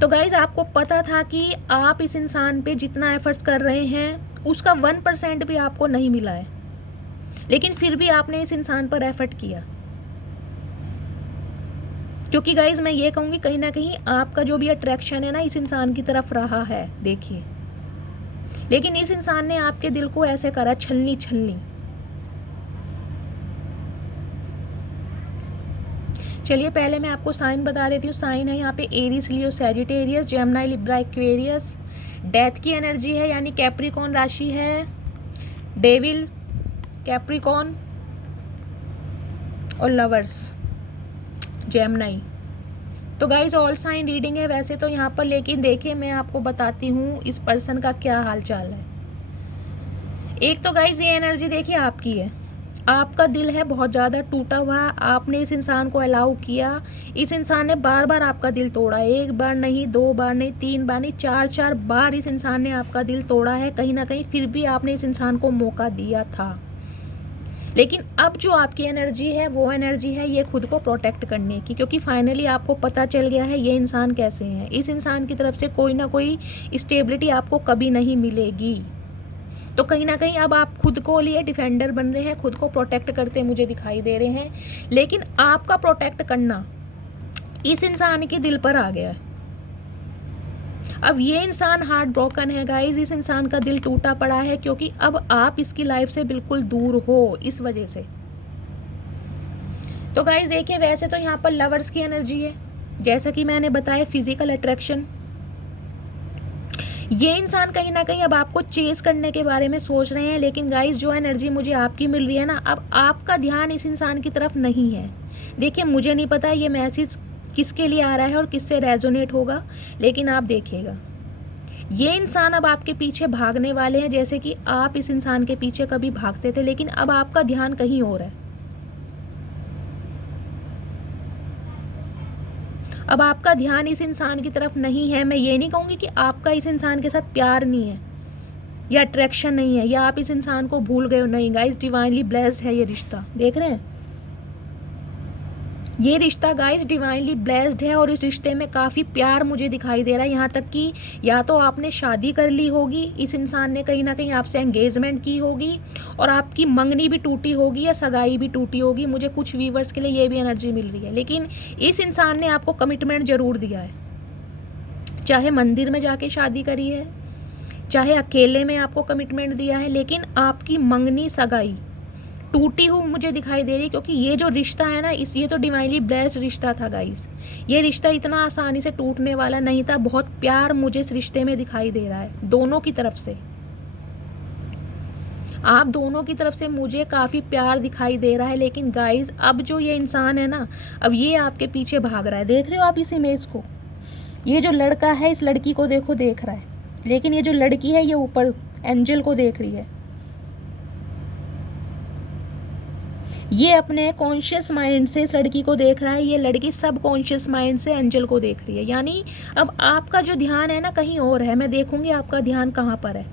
तो गाइज आपको पता था कि आप इस इंसान पे जितना एफर्ट्स कर रहे हैं उसका 1% भी आपको नहीं मिला है, लेकिन फिर भी आपने इस इंसान पर एफर्ट किया। क्योंकि गाइज मैं ये कहूँगी कहीं ना कहीं आपका जो भी अट्रैक्शन है ना इस इंसान की तरफ रहा है, देखिए। लेकिन इस इंसान ने आपके दिल को ऐसे करा छलनी छलनी। चलिए पहले मैं आपको साइन बता देती हूँ। साइन है यहाँ पे Aries, Leo, Sagittarius, Gemini, Libra, Aquarius. Death की एनर्जी है यानी कैप्रिकॉन राशि है, डेविल, कैप्रिकॉन और लवर्स, जेमिनी। तो गाइज ऑल साइन रीडिंग है वैसे तो यहाँ पर, लेकिन देखिए मैं आपको बताती हूँ इस पर्सन का क्या हाल चाल है। एक तो गाइज ये एनर्जी देखिए आपकी है, आपका दिल है बहुत ज़्यादा टूटा हुआ। आपने इस इंसान को अलाउ किया, इस इंसान ने बार बार आपका दिल तोड़ा। एक बार नहीं, 2 बार नहीं, 3 बार नहीं, 4 बार इस इंसान ने आपका दिल तोड़ा है। कहीं ना कहीं फिर भी आपने इस इंसान को मौका दिया था। लेकिन अब जो आपकी एनर्जी है वो एनर्जी है ये खुद को प्रोटेक्ट करने की, क्योंकि फाइनली आपको पता चल गया है ये इंसान कैसे हैं। इस इंसान की तरफ से कोई ना कोई स्टेबिलिटी आपको कभी नहीं मिलेगी। तो कहीं ना कहीं अब आप खुद को लिए डिफेंडर बन रहे हैं, खुद को प्रोटेक्ट करते मुझे दिखाई दे रहे हैं। लेकिन आपका प्रोटेक्ट करना इस इंसान के दिल पर आ गया है। अब ये इंसान हार्ट ब्रोकन है गाइज, इस इंसान का दिल टूटा पड़ा है क्योंकि अब आप इसकी लाइफ से बिल्कुल दूर हो इस वजह से। तो गाइज देखिए, वैसे तो यहाँ पर लवर्स की एनर्जी है, जैसा कि मैंने बताया फिजिकल अट्रैक्शन। ये इंसान कहीं ना कहीं अब आपको चेस करने के बारे में सोच रहे हैं, लेकिन गाइज जो एनर्जी मुझे आपकी मिल रही है ना, अब आपका ध्यान इस इंसान की तरफ नहीं है। देखिए मुझे नहीं पता ये मैसेज किसके लिए आ रहा है और किससे रेजोनेट होगा, लेकिन आप देखिएगा ये इंसान अब आपके पीछे भागने वाले हैं, जैसे कि आप इस इंसान के पीछे कभी भागते थे, लेकिन अब आपका ध्यान कहीं और है। अब आपका ध्यान इस इंसान की तरफ नहीं है। मैं ये नहीं कहूँगी कि आपका इस इंसान के साथ प्यार नहीं है या अट्रैक्शन नहीं है या आप इस इंसान को भूल गए हो, नहीं गाइस, डिवाइनली ब्लेस्ड है ये रिश्ता। देख रहे हैं, ये रिश्ता गाइस डिवाइनली ब्लेस्ड है और इस रिश्ते में काफ़ी प्यार मुझे दिखाई दे रहा है। यहाँ तक कि या तो आपने शादी कर ली होगी, इस इंसान ने कहीं ना कहीं आपसे एंगेजमेंट की होगी और आपकी मंगनी भी टूटी होगी या सगाई भी टूटी होगी। मुझे कुछ व्यूवर्स के लिए ये भी एनर्जी मिल रही है, लेकिन इस इंसान ने आपको कमिटमेंट ज़रूर दिया है, चाहे मंदिर में जाके शादी करी है, चाहे अकेले में आपको कमिटमेंट दिया है, लेकिन आपकी मंगनी सगाई टूटी हुई मुझे दिखाई दे रही, क्योंकि ये जो रिश्ता है ना, ये तो डिवाइनली ब्लेस्ड रिश्ता था गाइस। ये रिश्ता इतना आसानी से टूटने वाला नहीं था। बहुत प्यार मुझे इस रिश्ते में दिखाई दे रहा है, दोनों की तरफ से। आप दोनों की तरफ से मुझे काफ़ी प्यार दिखाई दे रहा है, लेकिन गाइस अब जो ये इंसान है ना, अब ये आपके पीछे भाग रहा है। देख रहे हो आप इस इमेज को, ये जो लड़का है इस लड़की को देखो देख रहा है, लेकिन ये जो लड़की है ये ऊपर एंजल को देख रही है। ये अपने कॉन्शियस माइंड से इस लड़की को देख रहा है, ये लड़की सब कॉन्शियस माइंड से एंजल को देख रही है। यानी अब आपका जो ध्यान है ना कहीं और है। मैं देखूंगी आपका ध्यान कहाँ पर है,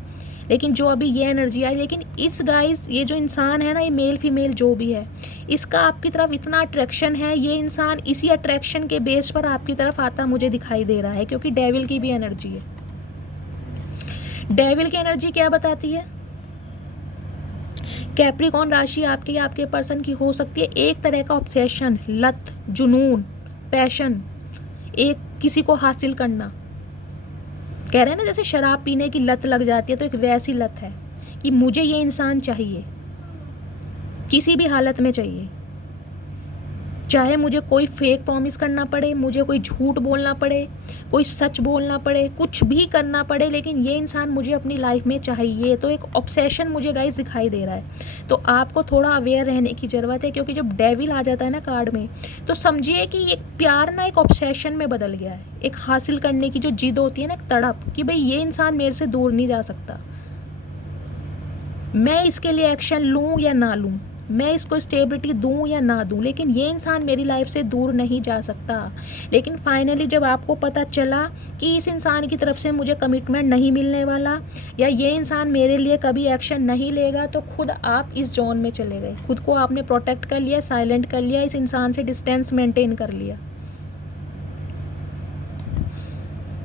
लेकिन जो अभी ये एनर्जी आई, लेकिन इस गाइस ये जो इंसान है ना, ये मेल फीमेल जो भी है, इसका आपकी तरफ इतना अट्रैक्शन है। ये इंसान इसी अट्रैक्शन के बेस पर आपकी तरफ आता मुझे दिखाई दे रहा है, क्योंकि डेविल की भी एनर्जी है। डेविल की एनर्जी क्या बताती है? कैप्रिकॉर्न राशि आपके या आपके पर्सन की हो सकती है एक तरह का ऑब्सेशन, लत, जुनून, पैशन, एक किसी को हासिल करना। कह रहे हैं ना जैसे शराब पीने की लत लग जाती है, तो एक वैसी लत है कि मुझे ये इंसान चाहिए, किसी भी हालत में चाहिए, चाहे मुझे कोई फेक प्रॉमिस करना पड़े, मुझे कोई झूठ बोलना पड़े, कोई सच बोलना पड़े, कुछ भी करना पड़े, लेकिन ये इंसान मुझे अपनी लाइफ में चाहिए। तो एक ऑब्सेशन मुझे गाइस दिखाई दे रहा है। तो आपको थोड़ा अवेयर रहने की ज़रूरत है, क्योंकि जब डेविल आ जाता है ना कार्ड में, तो समझिए कि एक प्यार ना एक ऑब्सेशन में बदल गया है। एक हासिल करने की जो जिद होती है ना, एक तड़प कि भाई ये इंसान मेरे से दूर नहीं जा सकता, मैं इसके लिए एक्शन लूँ या ना लूँ, मैं इसको स्टेबिलिटी दूं या ना दूं, लेकिन ये इंसान मेरी लाइफ से दूर नहीं जा सकता। लेकिन फाइनली जब आपको पता चला कि इस इंसान की तरफ से मुझे कमिटमेंट नहीं मिलने वाला या ये इंसान मेरे लिए कभी एक्शन नहीं लेगा, तो खुद आप इस जोन में चले गए। खुद को आपने प्रोटेक्ट कर लिया, साइलेंट कर लिया, इस इंसान से डिस्टेंस मेंटेन कर लिया।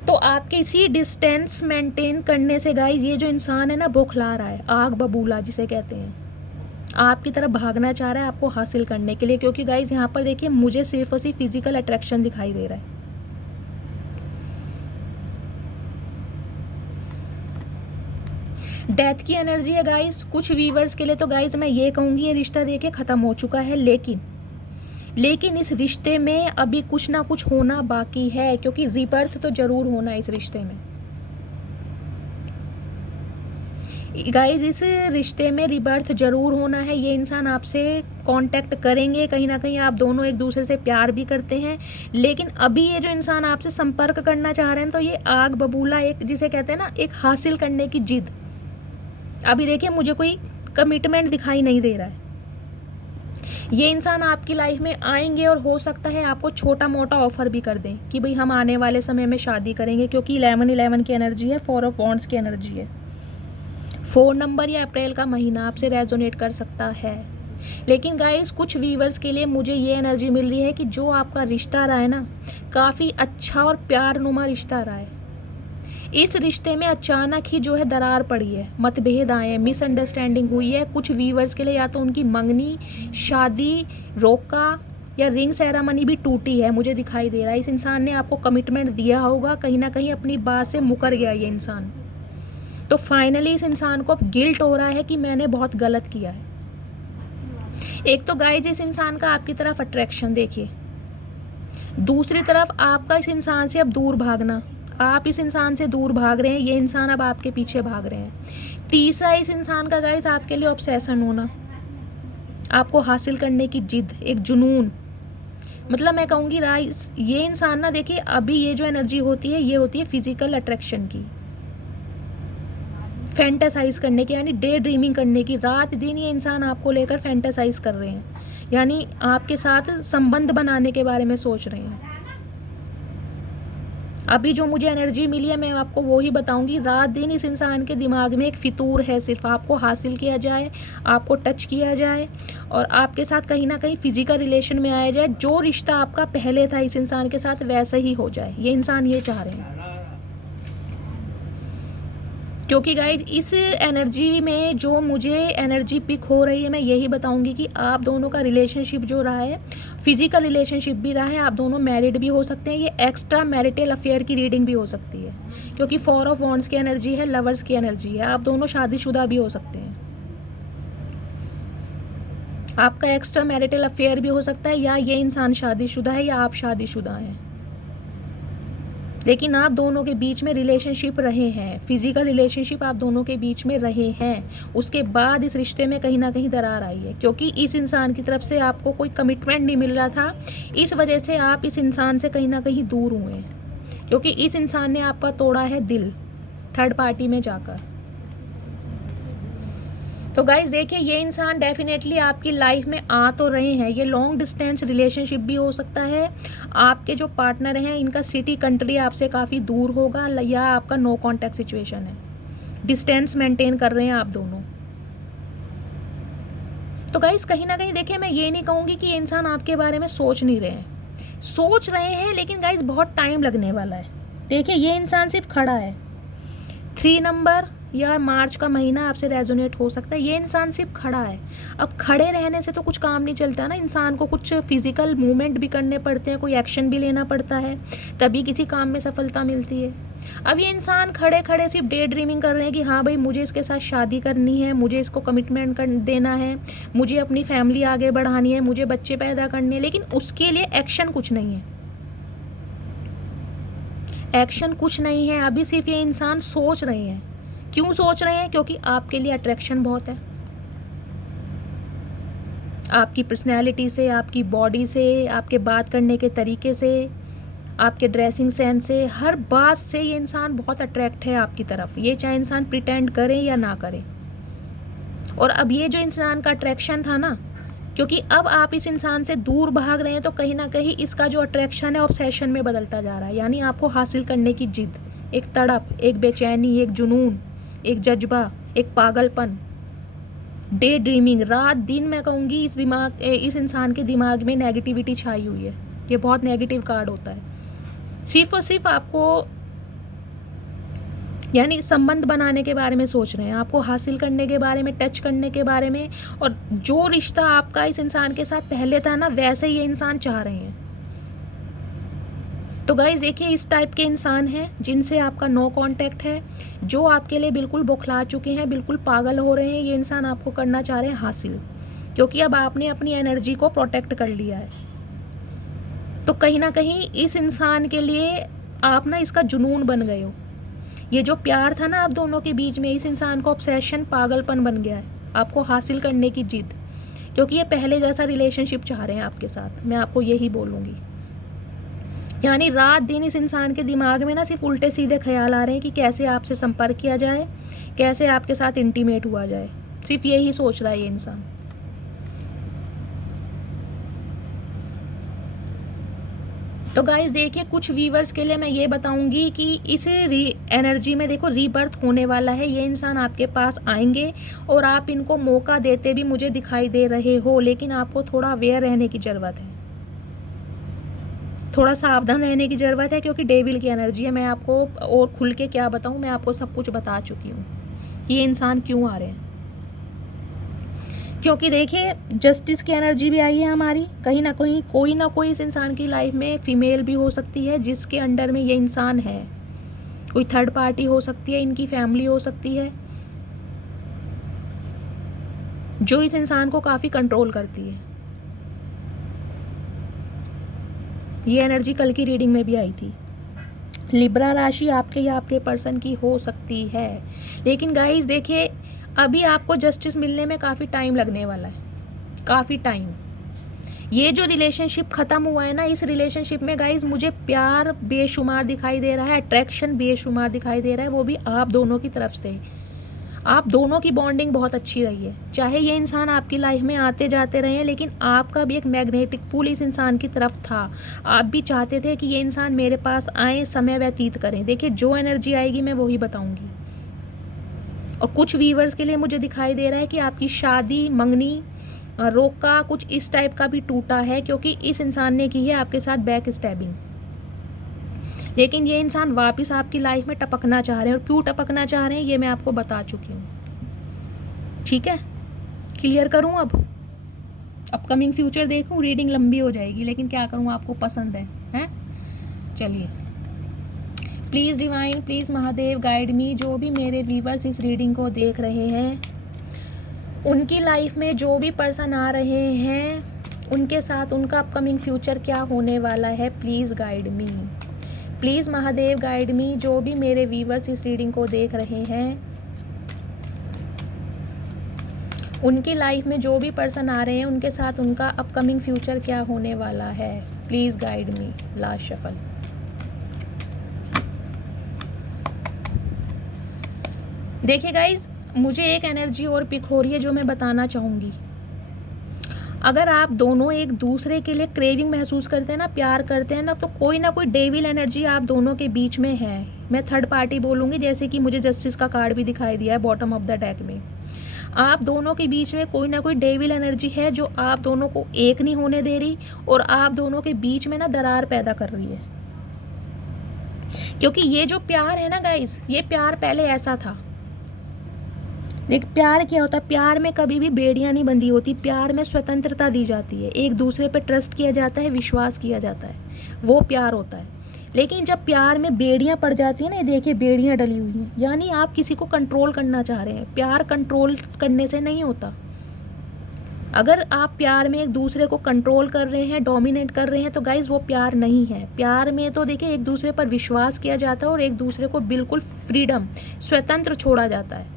तो आपके इसी डिस्टेंस मेंटेन करने से गाइस ये जो इंसान है ना बौखला रहा है, आग बबूला जिसे कहते हैं, आपकी तरफ भागना चाह रहा है आपको हासिल करने के लिए। क्योंकि गाइज यहाँ पर देखिए मुझे सिर्फ और सिर्फ फिजिकल अट्रैक्शन दिखाई दे रहा है। डेथ की एनर्जी है गाइज कुछ व्यूवर्स के लिए। तो गाइज मैं ये कहूँगी ये रिश्ता देखिए ख़त्म हो चुका है, लेकिन इस रिश्ते में अभी कुछ ना कुछ होना बाकी है, क्योंकि रीबर्थ तो ज़रूर होना है इस रिश्ते में। गाइज इस रिश्ते में रिबर्थ ज़रूर होना है। ये इंसान आपसे कांटेक्ट करेंगे, कहीं ना कहीं आप दोनों एक दूसरे से प्यार भी करते हैं, लेकिन अभी ये जो इंसान आपसे संपर्क करना चाह रहे हैं, तो ये आग बबूला, एक जिसे कहते हैं ना एक हासिल करने की जिद। अभी देखिए मुझे कोई कमिटमेंट दिखाई नहीं दे रहा है। ये इंसान आपकी लाइफ में आएंगे और हो सकता है आपको छोटा मोटा ऑफर भी कर दें कि भाई हम आने वाले समय में शादी करेंगे, क्योंकि 11-11 की एनर्जी है, 4 ऑफ वॉन्ड्स की एनर्जी है। 4 नंबर या अप्रैल का महीना आपसे रेजोनेट कर सकता है। लेकिन गाइस कुछ व्यूवर्स के लिए मुझे ये एनर्जी मिल रही है कि जो आपका रिश्ता रहा है ना, काफ़ी अच्छा और प्यार नुमा रिश्ता रहा है। इस रिश्ते में अचानक ही जो है दरार पड़ी है, मतभेद आए हैं, मिसअंडरस्टैंडिंग हुई है। कुछ व्यूवर्स के लिए या तो उनकी मंगनी, शादी रोका, या रिंग सेरेमनी भी टूटी है, मुझे दिखाई दे रहा है। इस इंसान ने आपको कमिटमेंट दिया होगा, कहीं ना कहीं अपनी बात से मुकर गया ये इंसान। तो फाइनली इस इंसान को अब गिल्ट हो रहा है कि मैंने बहुत गलत किया है। एक तो गाइस इस इंसान का आपकी तरफ अट्रैक्शन देखिए, दूसरी तरफ आपका इस इंसान से अब दूर भागना, आप इस इंसान से दूर भाग रहे हैं, ये इंसान अब आपके पीछे भाग रहे हैं। तीसरा इस इंसान का गाइस आपके लिए ऑब्सेशन होना, आपको हासिल करने की जिद, एक जुनून। मतलब मैं कहूँगी राइस ये इंसान ना, देखिए अभी ये जो एनर्जी होती है ये होती है फिजिकल अट्रैक्शन की, फैंटासाइज करने की, यानी डे ड्रीमिंग करने की। रात दिन ये इंसान आपको लेकर फैंटासाइज कर रहे हैं, यानी आपके साथ संबंध बनाने के बारे में सोच रहे हैं। अभी जो मुझे एनर्जी मिली है मैं आपको वो ही बताऊंगी। रात दिन इस इंसान के दिमाग में एक फितूर है, सिर्फ आपको हासिल किया जाए, आपको टच किया जाए और आपके साथ कहीं ना कहीं फिजिकल रिलेशन में आया जाए। जो रिश्ता आपका पहले था इस इंसान के साथ वैसा ही हो जाए, ये इंसान ये चाह रहे हैं। क्योंकि गाइज इस एनर्जी में जो मुझे एनर्जी पिक हो रही है, मैं यही बताऊंगी कि आप दोनों का रिलेशनशिप जो रहा है, फिजिकल रिलेशनशिप भी रहा है, आप दोनों मैरिड भी हो सकते हैं। ये एक्स्ट्रा मैरिटल अफेयर की रीडिंग भी हो सकती है, क्योंकि 4 ऑफ वॉन्ड्स की एनर्जी है, लवर्स की एनर्जी है। आप दोनों शादीशुदा भी हो सकते हैं, आपका एक्स्ट्रा मैरिटल अफेयर भी हो सकता है, या ये इंसान शादीशुदा है या आप शादीशुदा हैं, लेकिन आप दोनों के बीच में रिलेशनशिप रहे हैं, फिजिकल रिलेशनशिप आप दोनों के बीच में रहे हैं। उसके बाद इस रिश्ते में कहीं ना कहीं दरार आई है, क्योंकि इस इंसान की तरफ से आपको कोई कमिटमेंट नहीं मिल रहा था। इस वजह से आप इस इंसान से कहीं ना कहीं दूर हुए हैं, क्योंकि इस इंसान ने आपका तोड़ा है दिल थर्ड पार्टी में जाकर। तो गाइज देखिए ये इंसान डेफिनेटली आपकी लाइफ में आ तो रहे हैं। ये लॉन्ग डिस्टेंस रिलेशनशिप भी हो सकता है, आपके जो पार्टनर हैं इनका सिटी कंट्री आपसे काफ़ी दूर होगा, या आपका नो कॉन्टैक्ट सिचुएशन है, डिस्टेंस मेंटेन कर रहे हैं आप दोनों। तो गाइज कहीं ना कहीं देखिए मैं ये नहीं कहूँगी कि ये इंसान आपके बारे में सोच नहीं रहे हैं, सोच रहे हैं, लेकिन गाइज बहुत टाइम लगने वाला है। देखिए ये इंसान सिर्फ खड़ा है, 3 नंबर या मार्च का महीना आपसे रेजोनेट हो सकता है। ये इंसान सिर्फ खड़ा है। अब खड़े रहने से तो कुछ काम नहीं चलता ना, इंसान को कुछ फिजिकल मूवमेंट भी करने पड़ते हैं, कोई एक्शन भी लेना पड़ता है, तभी किसी काम में सफलता मिलती है। अब ये इंसान खड़े खड़े सिर्फ डे ड्रीमिंग कर रहे हैं कि हाँ भाई मुझे इसके साथ शादी करनी है, मुझे इसको कमिटमेंट कर देना है, मुझे अपनी फैमिली आगे बढ़ानी है, मुझे बच्चे पैदा करने हैं, लेकिन उसके लिए एक्शन कुछ नहीं है, एक्शन कुछ नहीं है। अभी सिर्फ ये इंसान सोच रहे हैं। क्यों सोच रहे हैं? क्योंकि आपके लिए अट्रैक्शन बहुत है, आपकी पर्सनैलिटी से, आपकी बॉडी से, आपके बात करने के तरीके से, आपके ड्रेसिंग सेंस से, हर बात से ये इंसान बहुत अट्रैक्ट है आपकी तरफ, ये चाहे इंसान प्रिटेंड करे या ना करे। और अब ये जो इंसान का अट्रैक्शन था ना, क्योंकि अब आप इस इंसान से दूर भाग रहे हैं, तो कहीं ना कहीं इसका जो अट्रैक्शन है ऑब्सेशन में बदलता जा रहा है, यानी आपको हासिल करने की जिद, एक तड़प, एक बेचैनी, एक जुनून, एक जज्बा, एक पागलपन, डे ड्रीमिंग। रात दिन मैं कहूँगी इस इंसान के दिमाग में नेगेटिविटी छाई हुई है। ये बहुत नेगेटिव कार्ड होता है। सिर्फ और सिर्फ आपको यानी संबंध बनाने के बारे में सोच रहे हैं, आपको हासिल करने के बारे में, टच करने के बारे में, और जो रिश्ता आपका इस इंसान के साथ पहले था ना वैसे ये इंसान चाह रहे हैं। तो गाइस देखिए इस टाइप के इंसान हैं जिनसे आपका नो कांटेक्ट है, जो आपके लिए बिल्कुल बौखला चुके हैं, बिल्कुल पागल हो रहे हैं। ये इंसान आपको करना चाह रहे हैं हासिल, क्योंकि अब आपने अपनी एनर्जी को प्रोटेक्ट कर लिया है। तो कहीं ना कहीं इस इंसान के लिए आप ना इसका जुनून बन गए हो। ये जो प्यार था ना आप दोनों के बीच में, इस इंसान का ऑब्सेशन पागलपन बन गया है, आपको हासिल करने की जिद, क्योंकि ये पहले जैसा रिलेशनशिप चाह रहे हैं आपके साथ। मैं आपको यही बोलूँगी, यानी रात दिन इस इंसान के दिमाग में ना सिर्फ उल्टे सीधे ख्याल आ रहे हैं कि कैसे आपसे संपर्क किया जाए, कैसे आपके साथ इंटीमेट हुआ जाए, सिर्फ यही सोच रहा है ये इंसान। तो गाइस देखिए कुछ व्यूवर्स के लिए मैं ये बताऊंगी कि इस एनर्जी में देखो रीबर्थ होने वाला है। ये इंसान आपके पास आएंगे और आप इनको मौका देते भी मुझे दिखाई दे रहे हो, लेकिन आपको थोड़ा अवेयर रहने की ज़रूरत है, थोड़ा सावधान रहने की ज़रूरत है, क्योंकि डेविल की एनर्जी है। मैं आपको और खुल के क्या बताऊं, मैं आपको सब कुछ बता चुकी हूँ कि ये इंसान क्यों आ रहे हैं, क्योंकि देखिए जस्टिस की एनर्जी भी आई है हमारी, कहीं ना कहीं कोई ना कोई इस इंसान की लाइफ में फीमेल भी हो सकती है जिसके अंडर में ये इंसान है। कोई थर्ड पार्टी हो सकती है, इनकी फैमिली हो सकती है जो इस इंसान को काफ़ी कंट्रोल करती है। ये एनर्जी कल की रीडिंग में भी आई थी। लिब्रा राशि आपके या आपके पर्सन की हो सकती है, लेकिन गाइस देखिए अभी आपको जस्टिस मिलने में काफ़ी टाइम लगने वाला है, काफ़ी टाइम। ये जो रिलेशनशिप ख़त्म हुआ है ना, इस रिलेशनशिप में गाइस मुझे प्यार बेशुमार दिखाई दे रहा है, अट्रैक्शन बेशुमार दिखाई दे रहा है, वो भी आप दोनों की तरफ से। आप दोनों की बॉन्डिंग बहुत अच्छी रही है। चाहे ये इंसान आपकी लाइफ में आते जाते रहे, लेकिन आपका भी एक मैग्नेटिक पुल इस इंसान की तरफ था। आप भी चाहते थे कि ये इंसान मेरे पास आए, समय व्यतीत करें। देखिए जो एनर्जी आएगी मैं वही बताऊंगी। और कुछ व्यूअर्स के लिए मुझे दिखाई दे रहा है कि आपकी शादी, मंगनी, रोका, कुछ इस टाइप का भी टूटा है, क्योंकि इस इंसान ने की है आपके साथ बैक स्टैबिंग। लेकिन ये इंसान वापस आपकी लाइफ में टपकना चाह रहे हैं, और क्यों टपकना चाह रहे हैं ये मैं आपको बता चुकी हूँ। ठीक है, क्लियर करूँ अब अपकमिंग फ्यूचर देखूँ? रीडिंग लंबी हो जाएगी, लेकिन क्या करूँ, आपको पसंद है, हैं? चलिए, please divine, please Mahadev guide me. जो भी मेरे व्यूअर्स इस रीडिंग को देख रहे हैं, उनकी लाइफ में जो भी पर्सन आ रहे हैं, उनके साथ उनका अपकमिंग फ्यूचर क्या होने वाला है, please guide me, please Mahadev guide me. जो भी मेरे व्यूअर्स इस रीडिंग को देख रहे हैं, उनकी लाइफ में जो भी पर्सन आ रहे हैं, उनके साथ उनका अपकमिंग फ्यूचर क्या होने वाला है, please guide me. Last shuffle. देखिए गाइज, मुझे एक एनर्जी और पिक हो रही है जो मैं बताना चाहूँगी। अगर आप दोनों एक दूसरे के लिए क्रेविंग महसूस करते हैं ना, प्यार करते हैं ना, तो कोई ना कोई डेविल एनर्जी आप दोनों के बीच में है। मैं थर्ड पार्टी बोलूँगी, जैसे कि मुझे जस्टिस का कार्ड भी दिखाई दिया है बॉटम ऑफ द डेक में। आप दोनों के बीच में कोई ना कोई डेविल एनर्जी है जो आप दोनों को एक नहीं होने दे रही, और आप दोनों के बीच में ना दरार पैदा कर रही है। क्योंकि ये जो प्यार है ना गाइस, ये प्यार पहले ऐसा था। लेकिन प्यार क्या होता है? प्यार में कभी भी बेड़ियाँ नहीं बंधी होती, प्यार में स्वतंत्रता दी जाती है, एक दूसरे पे ट्रस्ट किया जाता है, विश्वास किया जाता है, वो प्यार होता है। लेकिन जब प्यार में बेड़ियाँ पड़ जाती हैं ना, देखिए बेड़ियाँ डली हुई हैं, यानी आप किसी को कंट्रोल करना चाह रहे हैं। प्यार कंट्रोल करने से नहीं होता। अगर आप प्यार में एक दूसरे को कंट्रोल कर रहे हैं, डोमिनेट कर रहे हैं, तो गाइज वो प्यार नहीं है। प्यार में तो देखिए एक दूसरे पर विश्वास किया जाता है और एक दूसरे को बिल्कुल फ्रीडम, स्वतंत्र छोड़ा जाता है,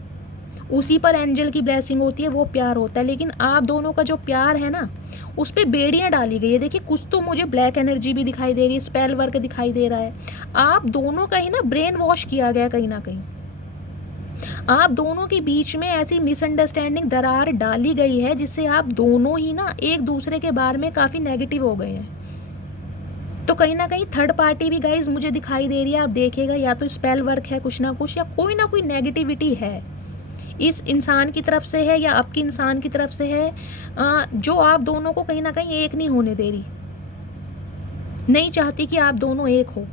उसी पर एंजल की ब्लेसिंग होती है, वो प्यार होता है। लेकिन आप दोनों का जो प्यार है ना, उस पर बेड़ियाँ डाली गई है। देखिए कुछ तो मुझे ब्लैक एनर्जी भी दिखाई दे रही है, स्पेल वर्क दिखाई दे रहा है। आप दोनों का ही ना ब्रेन वॉश किया गया कहीं ना कहीं। आप दोनों के बीच में ऐसी मिसअंडरस्टैंडिंग, दरार डाली गई है, जिससे आप दोनों ही ना एक दूसरे के बारे में काफ़ी नेगेटिव हो गए हैं। तो कहीं ना कहीं थर्ड पार्टी भी गाइज मुझे दिखाई दे रही है। आप देखिएगा, या तो स्पेल वर्क है कुछ ना कुछ, या कोई ना कोई नेगेटिविटी है, इस इंसान की तरफ से है या आपकी इंसान की तरफ से है, जो आप दोनों को कहीं ना कहीं एक नहीं होने दे रही, नहीं चाहती कि आप दोनों एक हो।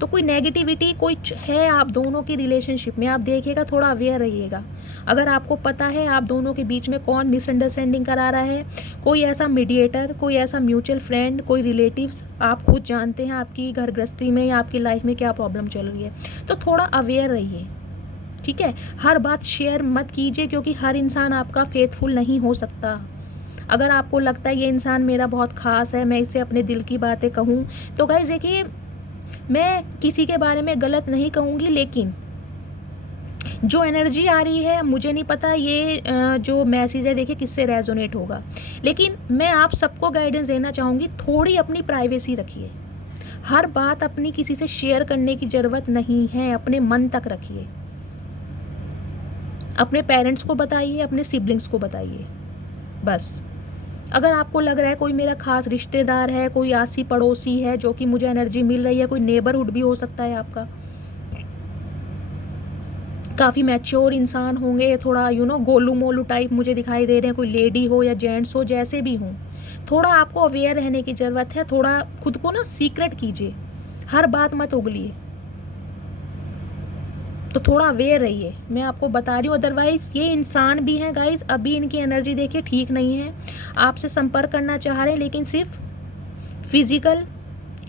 तो कोई नेगेटिविटी कोई है आप दोनों की रिलेशनशिप में, आप देखिएगा, थोड़ा अवेयर रहिएगा। अगर आपको पता है आप दोनों के बीच में कौन मिसअंडरस्टैंडिंग करा रहा है, कोई ऐसा मीडिएटर, कोई ऐसा म्यूचुअल फ्रेंड, कोई रिलेटिव्स, आप खुद जानते हैं आपकी घर गृहस्थी में या आपकी लाइफ में क्या प्रॉब्लम चल रही है, तो थोड़ा अवेयर रहिए। ठीक है, हर बात शेयर मत कीजिए, क्योंकि हर इंसान आपका फेथफुल नहीं हो सकता। अगर आपको लगता है ये इंसान मेरा बहुत ख़ास है, मैं इसे अपने दिल की बातें कहूँ, तो गाइस देखिए, मैं किसी के बारे में गलत नहीं कहूँगी, लेकिन जो एनर्जी आ रही है, मुझे नहीं पता ये जो मैसेज है देखिए किससे रेजोनेट होगा, लेकिन मैं आप सबको गाइडेंस देना चाहूँगी, थोड़ी अपनी प्राइवेसी रखिए। हर बात अपनी किसी से शेयर करने की ज़रूरत नहीं है, अपने मन तक रखिए। अपने पेरेंट्स को बताइए, अपने सिबलिंग्स को बताइए, बस। अगर आपको लग रहा है कोई मेरा खास रिश्तेदार है, कोई आसी पड़ोसी है जो कि मुझे एनर्जी मिल रही है, कोई नेबरहुड भी हो सकता है आपका, काफ़ी मैच्योर इंसान होंगे, थोड़ा गोलू मोलू टाइप मुझे दिखाई दे रहे हैं, कोई लेडी हो या जेंट्स हो, जैसे भी हों, थोड़ा आपको अवेयर रहने की ज़रूरत है। थोड़ा खुद को ना सीक्रेट कीजिए, हर बात मत उगलिए। तो थोड़ा अवेयर रहिए, मैं आपको बता रही हूँ। अदरवाइज़ ये इंसान भी हैं गाइस, अभी इनकी एनर्जी देखिए ठीक नहीं है, आपसे संपर्क करना चाह रहे हैं लेकिन सिर्फ फिजिकल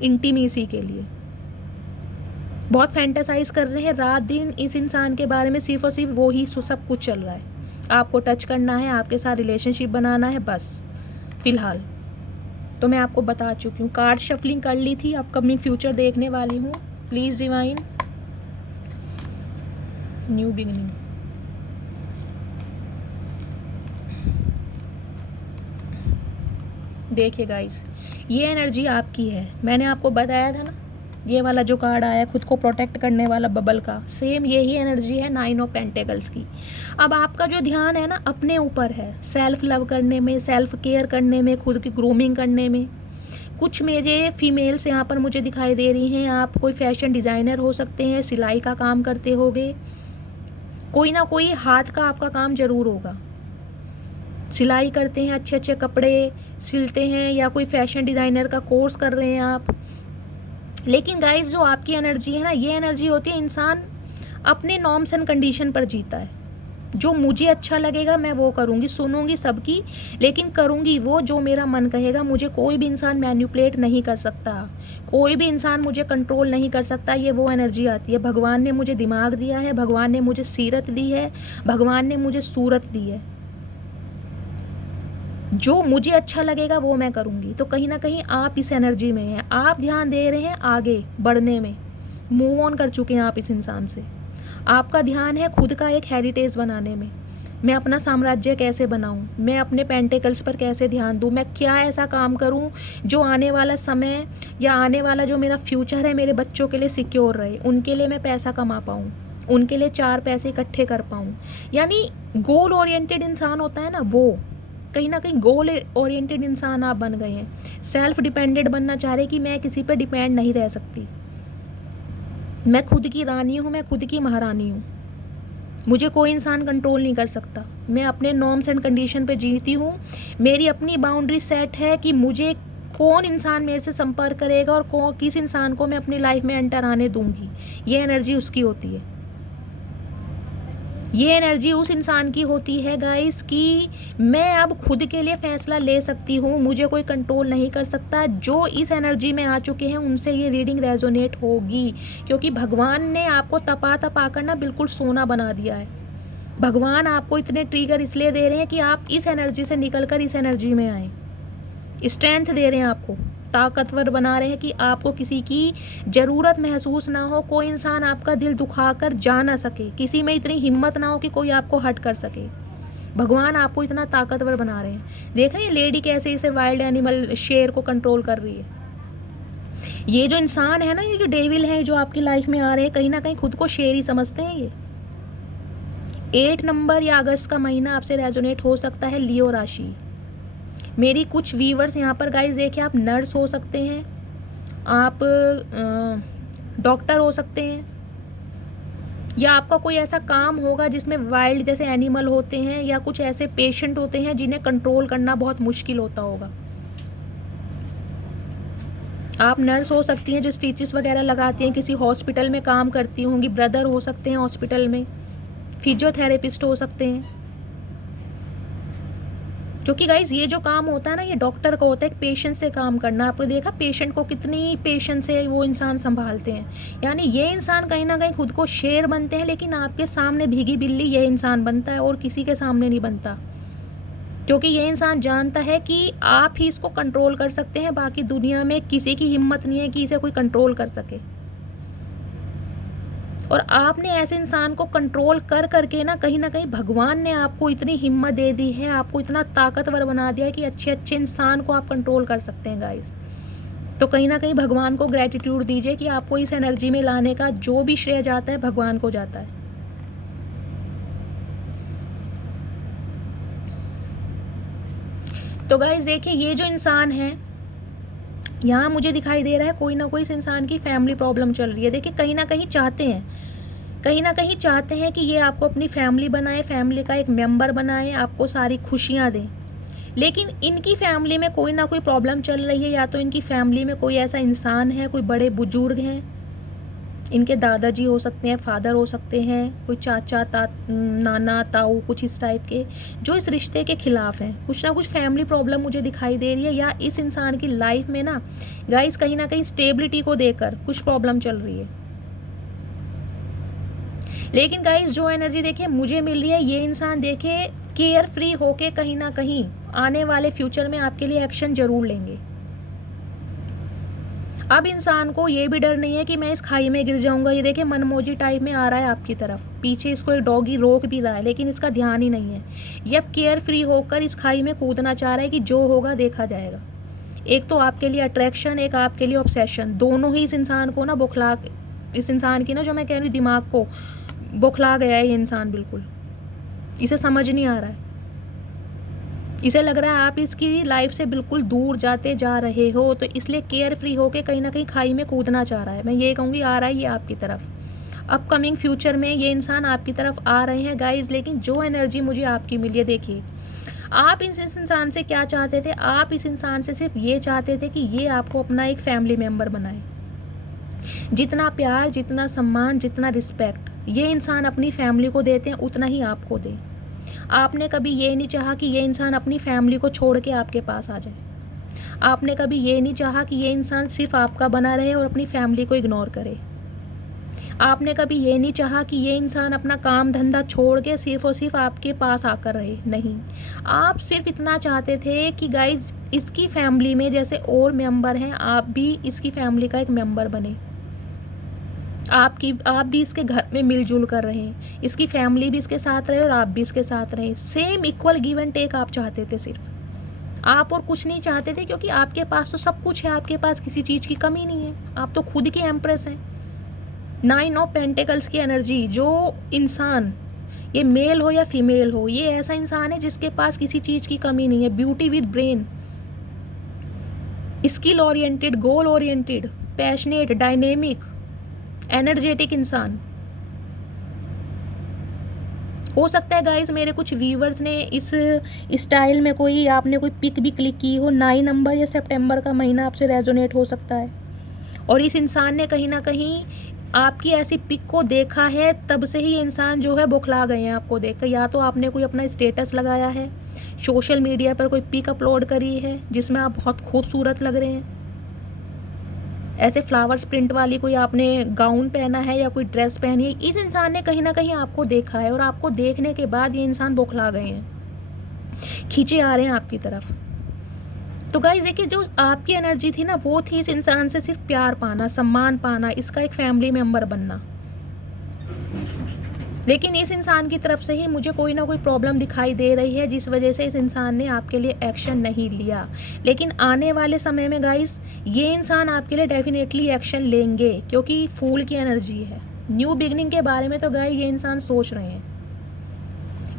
इंटीमेसी के लिए, बहुत फैंटासाइज कर रहे हैं रात दिन इस इंसान के बारे में, सिर्फ और सिर्फ वो ही सब कुछ चल रहा है। आपको टच करना है, आपके साथ रिलेशनशिप बनाना है बस फिलहाल। तो मैं आपको बता चुकी हूँ, कार्ड शफलिंग कर ली थी, अपकमिंग फ्यूचर देखने वाली हूँ। Please divine, new beginning. देखिए गाइस, ये एनर्जी आपकी है, मैंने आपको बताया था ना, ये वाला जो कार्ड आया खुद को प्रोटेक्ट करने वाला बबल का, सेम यही एनर्जी है 9 ऑफ पेंटिकल्स की। अब आपका जो ध्यान है ना अपने ऊपर है, सेल्फ लव करने में, सेल्फ केयर करने में, खुद की ग्रूमिंग करने में। कुछ मेरे फीमेल्स यहाँ पर मुझे दिखाई दे रही हैं, आप कोई फैशन डिज़ाइनर हो सकते हैं, सिलाई का काम करते होगे, कोई ना कोई हाथ का आपका काम ज़रूर होगा, सिलाई करते हैं, अच्छे अच्छे कपड़े सिलते हैं, या कोई फैशन डिज़ाइनर का कोर्स कर रहे हैं आप। लेकिन गाइस जो आपकी एनर्जी है ना, ये एनर्जी होती है इंसान अपने नॉर्म्स एंड कंडीशन पर जीता है। जो मुझे अच्छा लगेगा मैं वो करूँगी, सुनूंगी सबकी, लेकिन करूँगी वो जो मेरा मन कहेगा। मुझे कोई भी इंसान मैनिपुलेट नहीं कर सकता, कोई भी इंसान मुझे कंट्रोल नहीं कर सकता। ये वो एनर्जी आती है। भगवान ने मुझे दिमाग दिया है, भगवान ने मुझे सीरत दी है, भगवान ने मुझे सूरत दी है, जो मुझे अच्छा लगेगा वो मैं करूँगी। तो कहीं ना कहीं आप इस एनर्जी में हैं, आप ध्यान दे रहे हैं आगे बढ़ने में, मूव ऑन कर चुके हैं आप इस इंसान से। आपका ध्यान है खुद का एक हेरिटेज बनाने में, मैं अपना साम्राज्य कैसे बनाऊं, मैं अपने पेंटिकल्स पर कैसे ध्यान दूं, मैं क्या ऐसा काम करूं जो आने वाला समय या आने वाला जो मेरा फ्यूचर है मेरे बच्चों के लिए सिक्योर रहे, उनके लिए मैं पैसा कमा पाऊं, उनके लिए 4 पैसे इकट्ठे कर पाऊं। यानी गोल ओरिएंटेड इंसान होता है ना, वो कहीं ना कहीं गोल ओरिएंटेड इंसान आप बन गए हैं। सेल्फ डिपेंडेंट बनना चाह रहे कि मैं किसी पे डिपेंड नहीं रह सकती, मैं खुद की रानी हूँ, मैं खुद की महारानी हूँ, मुझे कोई इंसान कंट्रोल नहीं कर सकता, मैं अपने नॉर्म्स एंड कंडीशन पे जीती हूँ। मेरी अपनी बाउंड्री सेट है कि मुझे कौन इंसान मेरे से संपर्क करेगा और किस इंसान को मैं अपनी लाइफ में एंटर आने दूंगी। ये एनर्जी उसकी होती है, ये एनर्जी उस इंसान की होती है गाइस कि मैं अब खुद के लिए फैसला ले सकती हूँ, मुझे कोई कंट्रोल नहीं कर सकता। जो इस एनर्जी में आ चुके हैं उनसे ये रीडिंग रेजोनेट होगी, क्योंकि भगवान ने आपको तपा तपा कर ना बिल्कुल सोना बना दिया है। भगवान आपको इतने ट्रिगर इसलिए दे रहे हैं कि आप इस एनर्जी से निकल कर इस एनर्जी में आए, स्ट्रेंथ दे रहे हैं आपको, ताकतवर बना रहे हैं कि आपको किसी की ज़रूरत महसूस ना हो, कोई इंसान आपका दिल दुखा कर जा ना सके, किसी में इतनी हिम्मत ना हो कि कोई आपको हर्ट कर सके। भगवान आपको इतना ताकतवर बना रहे हैं। देख रहे हैं लेडी कैसे इसे वाइल्ड एनिमल शेर को कंट्रोल कर रही है। ये जो इंसान है ना, ये जो डेविल है जो आपकी लाइफ में आ रहे हैं, कहीं ना कहीं खुद को शेर ही समझते हैं। ये 8 नंबर या अगस्त का महीना आपसे रेजोनेट हो सकता है, लियो राशि। मेरी कुछ व्यूवर्स यहाँ पर गाइस देखिए, आप नर्स हो सकते हैं, आप डॉक्टर हो सकते हैं, या आपका कोई ऐसा काम होगा जिसमें वाइल्ड जैसे एनिमल होते हैं, या कुछ ऐसे पेशेंट होते हैं जिन्हें कंट्रोल करना बहुत मुश्किल होता होगा। आप नर्स हो सकती हैं जो स्टिचेस वगैरह लगाती हैं, किसी हॉस्पिटल में काम करती होंगी, ब्रदर हो सकते हैं हॉस्पिटल में, फिजियोथेरेपिस्ट हो सकते हैं। क्योंकि गाइज ये जो काम होता है ना, ये डॉक्टर का होता है, एक पेशेंट से काम करना। आपने देखा पेशेंट को कितनी पेशेंस से वो इंसान संभालते हैं। यानी ये इंसान कहीं ना कहीं खुद को शेर बनते हैं, लेकिन आपके सामने भीगी बिल्ली ये इंसान बनता है और किसी के सामने नहीं बनता, क्योंकि ये इंसान जानता है कि आप ही इसको कंट्रोल कर सकते हैं, बाकी दुनिया में किसी की हिम्मत नहीं है कि इसे कोई कंट्रोल कर सके। और आपने ऐसे इंसान को कंट्रोल कर करके ना कहीं भगवान ने आपको इतनी हिम्मत दे दी है, आपको इतना ताकतवर बना दिया है कि अच्छे अच्छे इंसान को आप कंट्रोल कर सकते हैं गाइस। तो कहीं ना कहीं भगवान को ग्रेटिट्यूड दीजिए कि आपको इस एनर्जी में लाने का जो भी श्रेय जाता है भगवान को जाता है। तो गाइस देखिए, ये जो इंसान है यहाँ मुझे दिखाई दे रहा है कोई ना कोई इस इंसान की फैमिली प्रॉब्लम चल रही है। देखिए कहीं ना कहीं चाहते हैं कि ये आपको अपनी फैमिली बनाए, फैमिली का एक मेंबर बनाए, आपको सारी खुशियाँ दें। लेकिन इनकी फैमिली में कोई ना कोई प्रॉब्लम चल रही है, या तो इनकी फैमिली में कोई ऐसा इंसान है, कोई बड़े बुजुर्ग हैं इनके दादाजी हो सकते हैं, फादर हो सकते हैं, कोई चाचा, नाना, ताऊ, कुछ इस टाइप के, जो इस रिश्ते के खिलाफ हैं। कुछ ना कुछ फैमिली प्रॉब्लम मुझे दिखाई दे रही है, या इस इंसान की लाइफ में ना गाइस कहीं ना कहीं स्टेबिलिटी को देकर कुछ प्रॉब्लम चल रही है। लेकिन गाइस जो एनर्जी देखिए मुझे मिल रही है, ये इंसान देखिए केयर फ्री होके कहीं ना कहीं आने वाले फ्यूचर में आपके लिए एक्शन जरूर लेंगे। अब इंसान को ये भी डर नहीं है कि मैं इस खाई में गिर जाऊंगा। ये देखिए मनमोजी टाइप में आ रहा है आपकी तरफ, पीछे इसको एक डॉगी रोक भी रहा है, लेकिन इसका ध्यान ही नहीं है। ये अब केयर फ्री होकर इस खाई में कूदना चाह रहा है कि जो होगा देखा जाएगा। एक तो आपके लिए अट्रैक्शन, एक आपके लिए ऑब्सेशन, दोनों ही इस इंसान को ना इस इंसान की ना, जो मैं कह रही हूँ, दिमाग को बौखला गया है ये इंसान। बिल्कुल इसे समझ नहीं आ रहा है। इसे लग रहा है आप इसकी लाइफ से बिल्कुल दूर जाते जा रहे हो, तो इसलिए केयर फ्री होके कहीं ना कहीं खाई में कूदना चाह रहा है। मैं ये कहूँगी आ रहा है ये आपकी तरफ। अपकमिंग फ्यूचर में ये इंसान आपकी तरफ आ रहे हैं गाइज। लेकिन जो एनर्जी मुझे आपकी मिली है, देखिए आप इस इंसान से क्या चाहते थे? आप इस इंसान से सिर्फ ये चाहते थे कि ये आपको अपना एक फैमिली मेम्बर बनाए। जितना प्यार, जितना सम्मान, जितना रिस्पेक्ट ये इंसान अपनी फैमिली को देते हैं, उतना ही आपको दे। आपने कभी ये नहीं चाहा कि ये इंसान अपनी फैमिली को छोड़ के आपके पास आ जाए। आपने कभी ये नहीं चाहा कि ये इंसान सिर्फ आपका बना रहे और अपनी फैमिली को इग्नोर करे। आपने कभी ये नहीं चाहा कि ये इंसान अपना काम धंधा छोड़ के सिर्फ और सिर्फ आपके पास आकर रहे। नहीं, आप सिर्फ इतना चाहते थे कि गाइज इसकी फैमिली में जैसे और मेंबर हैं, आप भी इसकी फैमिली का एक मेंबर बने। आप भी इसके घर में मिलजुल कर रहें, इसकी फैमिली भी इसके साथ रहे और आप भी इसके साथ रहें। Same equal give and take आप चाहते थे सिर्फ। आप और कुछ नहीं चाहते थे, क्योंकि आपके पास तो सब कुछ है, आपके पास किसी चीज़ की कमी नहीं है। आप तो खुद की एम्प्रेस हैं। 9 ऑफ पेंटिकल्स की एनर्जी, जो इंसान, ये मेल हो या फीमेल हो, ये ऐसा इंसान है जिसके पास किसी चीज़ की कमी नहीं है। Beauty with brain, skill oriented, goal oriented, passionate, dynamic, energetic इंसान। हो सकता है गाइस मेरे कुछ व्यूवर्स ने इस स्टाइल में आपने कोई पिक भी क्लिक की हो। 9 नंबर या सितंबर का महीना आपसे रेजोनेट हो सकता है, और इस इंसान ने कहीं ना कहीं आपकी ऐसी पिक को देखा है, तब से ही ये इंसान जो है बौखला गए हैं आपको देखकर। या तो आपने कोई अपना स्टेटस लगाया है, सोशल मीडिया पर कोई पिक अपलोड करी है जिसमें आप बहुत खूबसूरत लग रहे हैं, ऐसे फ्लावर्स प्रिंट वाली कोई आपने गाउन पहना है या कोई ड्रेस पहनी है। इस इंसान ने कहीं ना कहीं आपको देखा है, और आपको देखने के बाद ये इंसान बौखला गए हैं, खींचे आ रहे हैं आपकी तरफ। तो गाइस देखिए, जो आपकी एनर्जी थी ना, वो थी इस इंसान से सिर्फ प्यार पाना, सम्मान पाना, इसका एक फैमिली मेम्बर बनना। लेकिन इस इंसान की तरफ से ही मुझे कोई ना कोई प्रॉब्लम दिखाई दे रही है, जिस वजह से इस इंसान ने आपके लिए एक्शन नहीं लिया। लेकिन आने वाले समय में गाइस ये इंसान आपके लिए डेफिनेटली एक्शन लेंगे, क्योंकि फूल की एनर्जी है। न्यू बिगनिंग के बारे में तो गाइस ये इंसान सोच रहे हैं।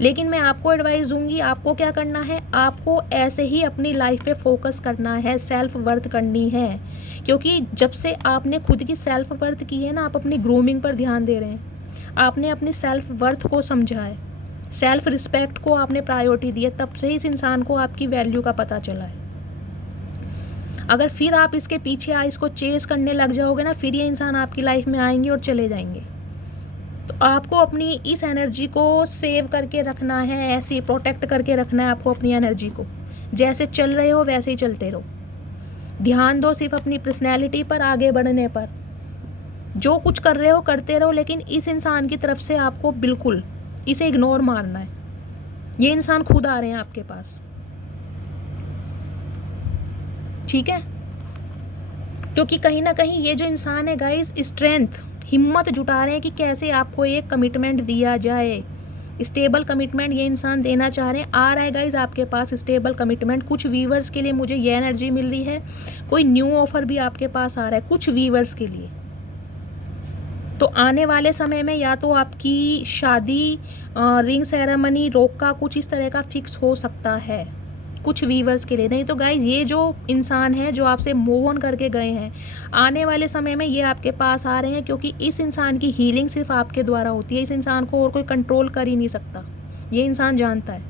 लेकिन मैं आपको एडवाइस दूंगी, आपको क्या करना है, आपको ऐसे ही अपनी लाइफ पे फोकस करना है, सेल्फ वर्थ करनी है। क्योंकि जब से आपने खुद की सेल्फ वर्थ की है ना, आप अपनी ग्रूमिंग पर ध्यान दे रहे हैं, आपने अपनी सेल्फ वर्थ को समझा है, सेल्फ रिस्पेक्ट को आपने प्रायोरिटी दी है, तब से ही इस इंसान को आपकी वैल्यू का पता चला है। अगर फिर आप इसके पीछे इसको चेस करने लग जाओगे ना, फिर ये इंसान आपकी लाइफ में आएंगे और चले जाएंगे। तो आपको अपनी इस एनर्जी को सेव करके रखना है, ऐसे प्रोटेक्ट करके रखना है आपको अपनी एनर्जी को। जैसे चल रहे हो वैसे ही चलते रहो, ध्यान दो सिर्फ अपनी पर्सनैलिटी पर, आगे बढ़ने पर। जो कुछ कर रहे हो करते रहो, लेकिन इस इंसान की तरफ से आपको बिल्कुल इसे इग्नोर मारना है। ये इंसान खुद आ रहे हैं आपके पास, ठीक है? क्योंकि कहीं ना कहीं ये जो इंसान है गाइस, स्ट्रेंथ, हिम्मत जुटा रहे हैं कि कैसे आपको एक कमिटमेंट दिया जाए। स्टेबल कमिटमेंट ये इंसान देना चाह रहे हैं। आ रहा है गाइज आपके पास स्टेबल कमिटमेंट। कुछ व्यूवर्स के लिए मुझे ये एनर्जी मिल रही है, कोई न्यू ऑफर भी आपके पास आ रहा है कुछ व्यूवर्स के लिए। तो आने वाले समय में या तो आपकी शादी, रिंग सेरेमनी, रोका, कुछ इस तरह का फिक्स हो सकता है कुछ व्यूवर्स के लिए। नहीं तो गाइज ये जो इंसान है जो आपसे मूव ऑन करके गए हैं, आने वाले समय में ये आपके पास आ रहे हैं, क्योंकि इस इंसान की हीलिंग सिर्फ आपके द्वारा होती है। इस इंसान को और कोई कंट्रोल कर ही नहीं सकता, ये इंसान जानता है।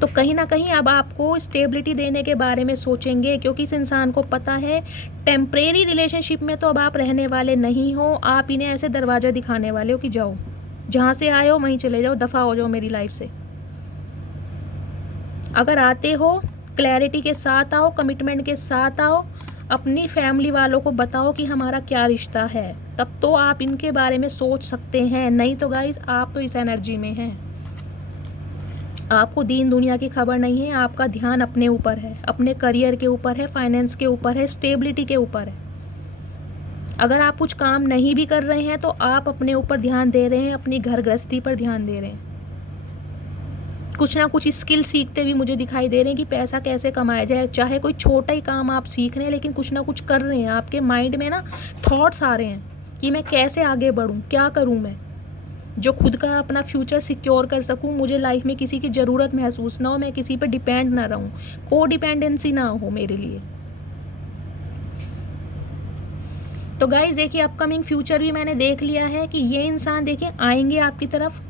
तो कहीं ना कहीं अब आपको स्टेबिलिटी देने के बारे में सोचेंगे, क्योंकि इस इंसान को पता है टेम्परेरी रिलेशनशिप में तो अब आप रहने वाले नहीं हो। आप इन्हें ऐसे दरवाज़ा दिखाने वाले हो कि जाओ, जहाँ से आए हो वहीं चले जाओ, दफ़ा हो जाओ मेरी लाइफ से। अगर आते हो क्लैरिटी के साथ आओ, कमिटमेंट के साथ आओ, अपनी फैमिली वालों को बताओ कि हमारा क्या रिश्ता है, तब तो आप इनके बारे में सोच सकते हैं। नहीं तो गाइस आप तो इस एनर्जी में हैं, आपको दीन दुनिया की खबर नहीं है। आपका ध्यान अपने ऊपर है, अपने करियर के ऊपर है, फाइनेंस के ऊपर है, स्टेबिलिटी के ऊपर है। अगर आप कुछ काम नहीं भी कर रहे हैं तो आप अपने ऊपर ध्यान दे रहे हैं, अपनी घर गृहस्थी पर ध्यान दे रहे हैं। कुछ ना कुछ स्किल सीखते भी मुझे दिखाई दे रहे हैं कि पैसा कैसे कमाया जाए। चाहे कोई छोटा ही काम आप सीख रहे हैं, लेकिन कुछ ना कुछ कर रहे हैं। आपके माइंड में ना थॉट्स आ रहे हैं कि मैं कैसे आगे बढ़ूँ, क्या करूँ मैं, जो खुद का अपना फ्यूचर सिक्योर कर सकूँ, मुझे लाइफ में किसी की ज़रूरत महसूस ना हो, मैं किसी पर डिपेंड ना रहूँ, को डिपेंडेंसी ना हो मेरे लिए। तो गाइस देखिए अपकमिंग फ्यूचर भी मैंने देख लिया है कि ये इंसान देखिए आएंगे आपकी तरफ,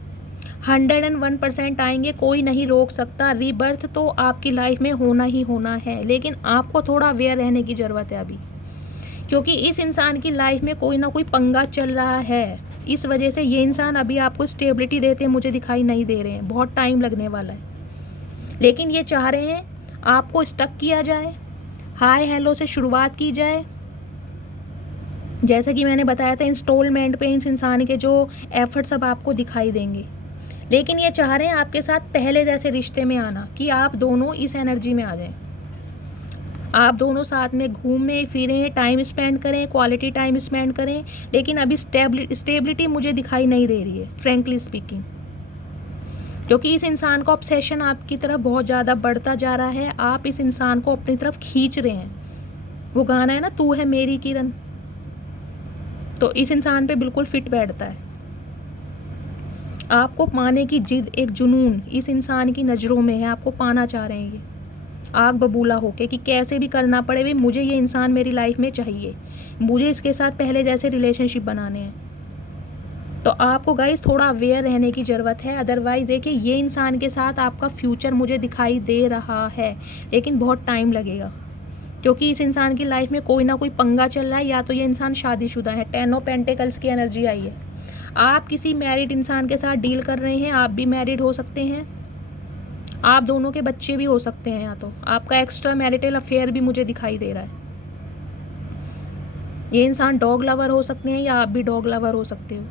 101% आएंगे, कोई नहीं रोक सकता। रीबर्थ तो आपकी लाइफ में होना ही होना है, लेकिन आपको थोड़ा अवेयर रहने की ज़रूरत है अभी, क्योंकि इस इंसान की लाइफ में कोई ना कोई पंगा चल रहा है। इस वजह से ये इंसान अभी आपको स्टेबिलिटी देते मुझे दिखाई नहीं दे रहे हैं, बहुत टाइम लगने वाला है। लेकिन ये चाह रहे हैं आपको स्टक किया जाए, हाय हेलो से शुरुआत की जाए। जैसे कि मैंने बताया था इंस्टॉलमेंट पे इस इंसान के जो एफर्ट्स अब आपको दिखाई देंगे, लेकिन ये चाह रहे हैं आपके साथ पहले जैसे रिश्ते में आना, कि आप दोनों इस एनर्जी में आ जाएं, आप दोनों साथ में घूमें फिरें, टाइम स्पेंड करें, क्वालिटी टाइम स्पेंड करें। लेकिन अभी स्टेबिलिटी मुझे दिखाई नहीं दे रही है फ्रेंकली स्पीकिंग, क्योंकि इस इंसान का ऑब्सेशन आपकी तरफ बहुत ज़्यादा बढ़ता जा रहा है। आप इस इंसान को अपनी तरफ खींच रहे हैं। वो गाना है ना, तू है मेरी किरण, तो इस इंसान पे बिल्कुल फिट बैठता है। आपको पाने की जिद, एक जुनून इस इंसान की नज़रों में है, आपको पाना चाह रहे हैं ये आग बबूला होके कि कैसे भी करना पड़े भाई, मुझे ये इंसान मेरी लाइफ में चाहिए, मुझे इसके साथ पहले जैसे रिलेशनशिप बनाने हैं। तो आपको गाइस थोड़ा अवेयर रहने की ज़रूरत है। अदरवाइज़ देखिए ये इंसान के साथ आपका फ्यूचर मुझे दिखाई दे रहा है, लेकिन बहुत टाइम लगेगा, क्योंकि इस इंसान की लाइफ में कोई ना कोई पंगा चल रहा है। या तो ये इंसान शादीशुदा है, 10 ऑफ पेंटिकल्स की एनर्जी आई है। आप किसी मैरिड इंसान के साथ डील कर रहे हैं, आप भी मैरिड हो सकते हैं, आप दोनों के बच्चे भी हो सकते हैं, या तो आपका एक्स्ट्रा मैरिटल अफेयर भी मुझे दिखाई दे रहा है। ये इंसान डॉग लवर हो सकते हैं, या आप भी डॉग लवर हो सकते हो।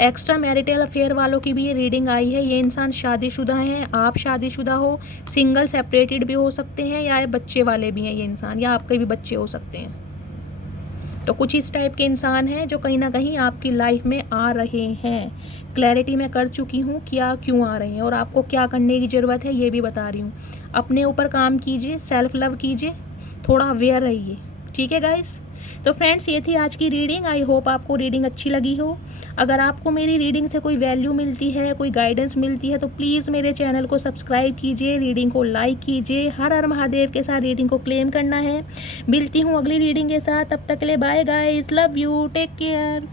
एक्स्ट्रा मैरिटल अफेयर वालों की भी ये रीडिंग आई है। ये इंसान शादीशुदा हैं, आप शादीशुदा हो, सिंगल सेपरेटेड भी हो सकते हैं, या बच्चे वाले भी हैं ये इंसान, या आपके भी बच्चे हो सकते हैं। तो कुछ इस टाइप के इंसान हैं जो कहीं ना कहीं आपकी लाइफ में आ रहे हैं। क्लैरिटी मैं कर चुकी हूँ क्या क्यों आ रहे हैं और आपको क्या करने की ज़रूरत है ये भी बता रही हूँ। अपने ऊपर काम कीजिए, सेल्फ लव कीजिए, थोड़ा अवेयर रहिए। ठीक है गाइस, तो फ्रेंड्स ये थी आज की रीडिंग। आई होप आपको रीडिंग अच्छी लगी हो। अगर आपको मेरी रीडिंग से कोई वैल्यू मिलती है, कोई गाइडेंस मिलती है, तो प्लीज़ मेरे चैनल को सब्सक्राइब कीजिए, रीडिंग को लाइक कीजिए। हर हर महादेव के साथ रीडिंग को क्लेम करना है। मिलती हूँ अगली रीडिंग के साथ, तब तक के लिए bye guys, love you, take care.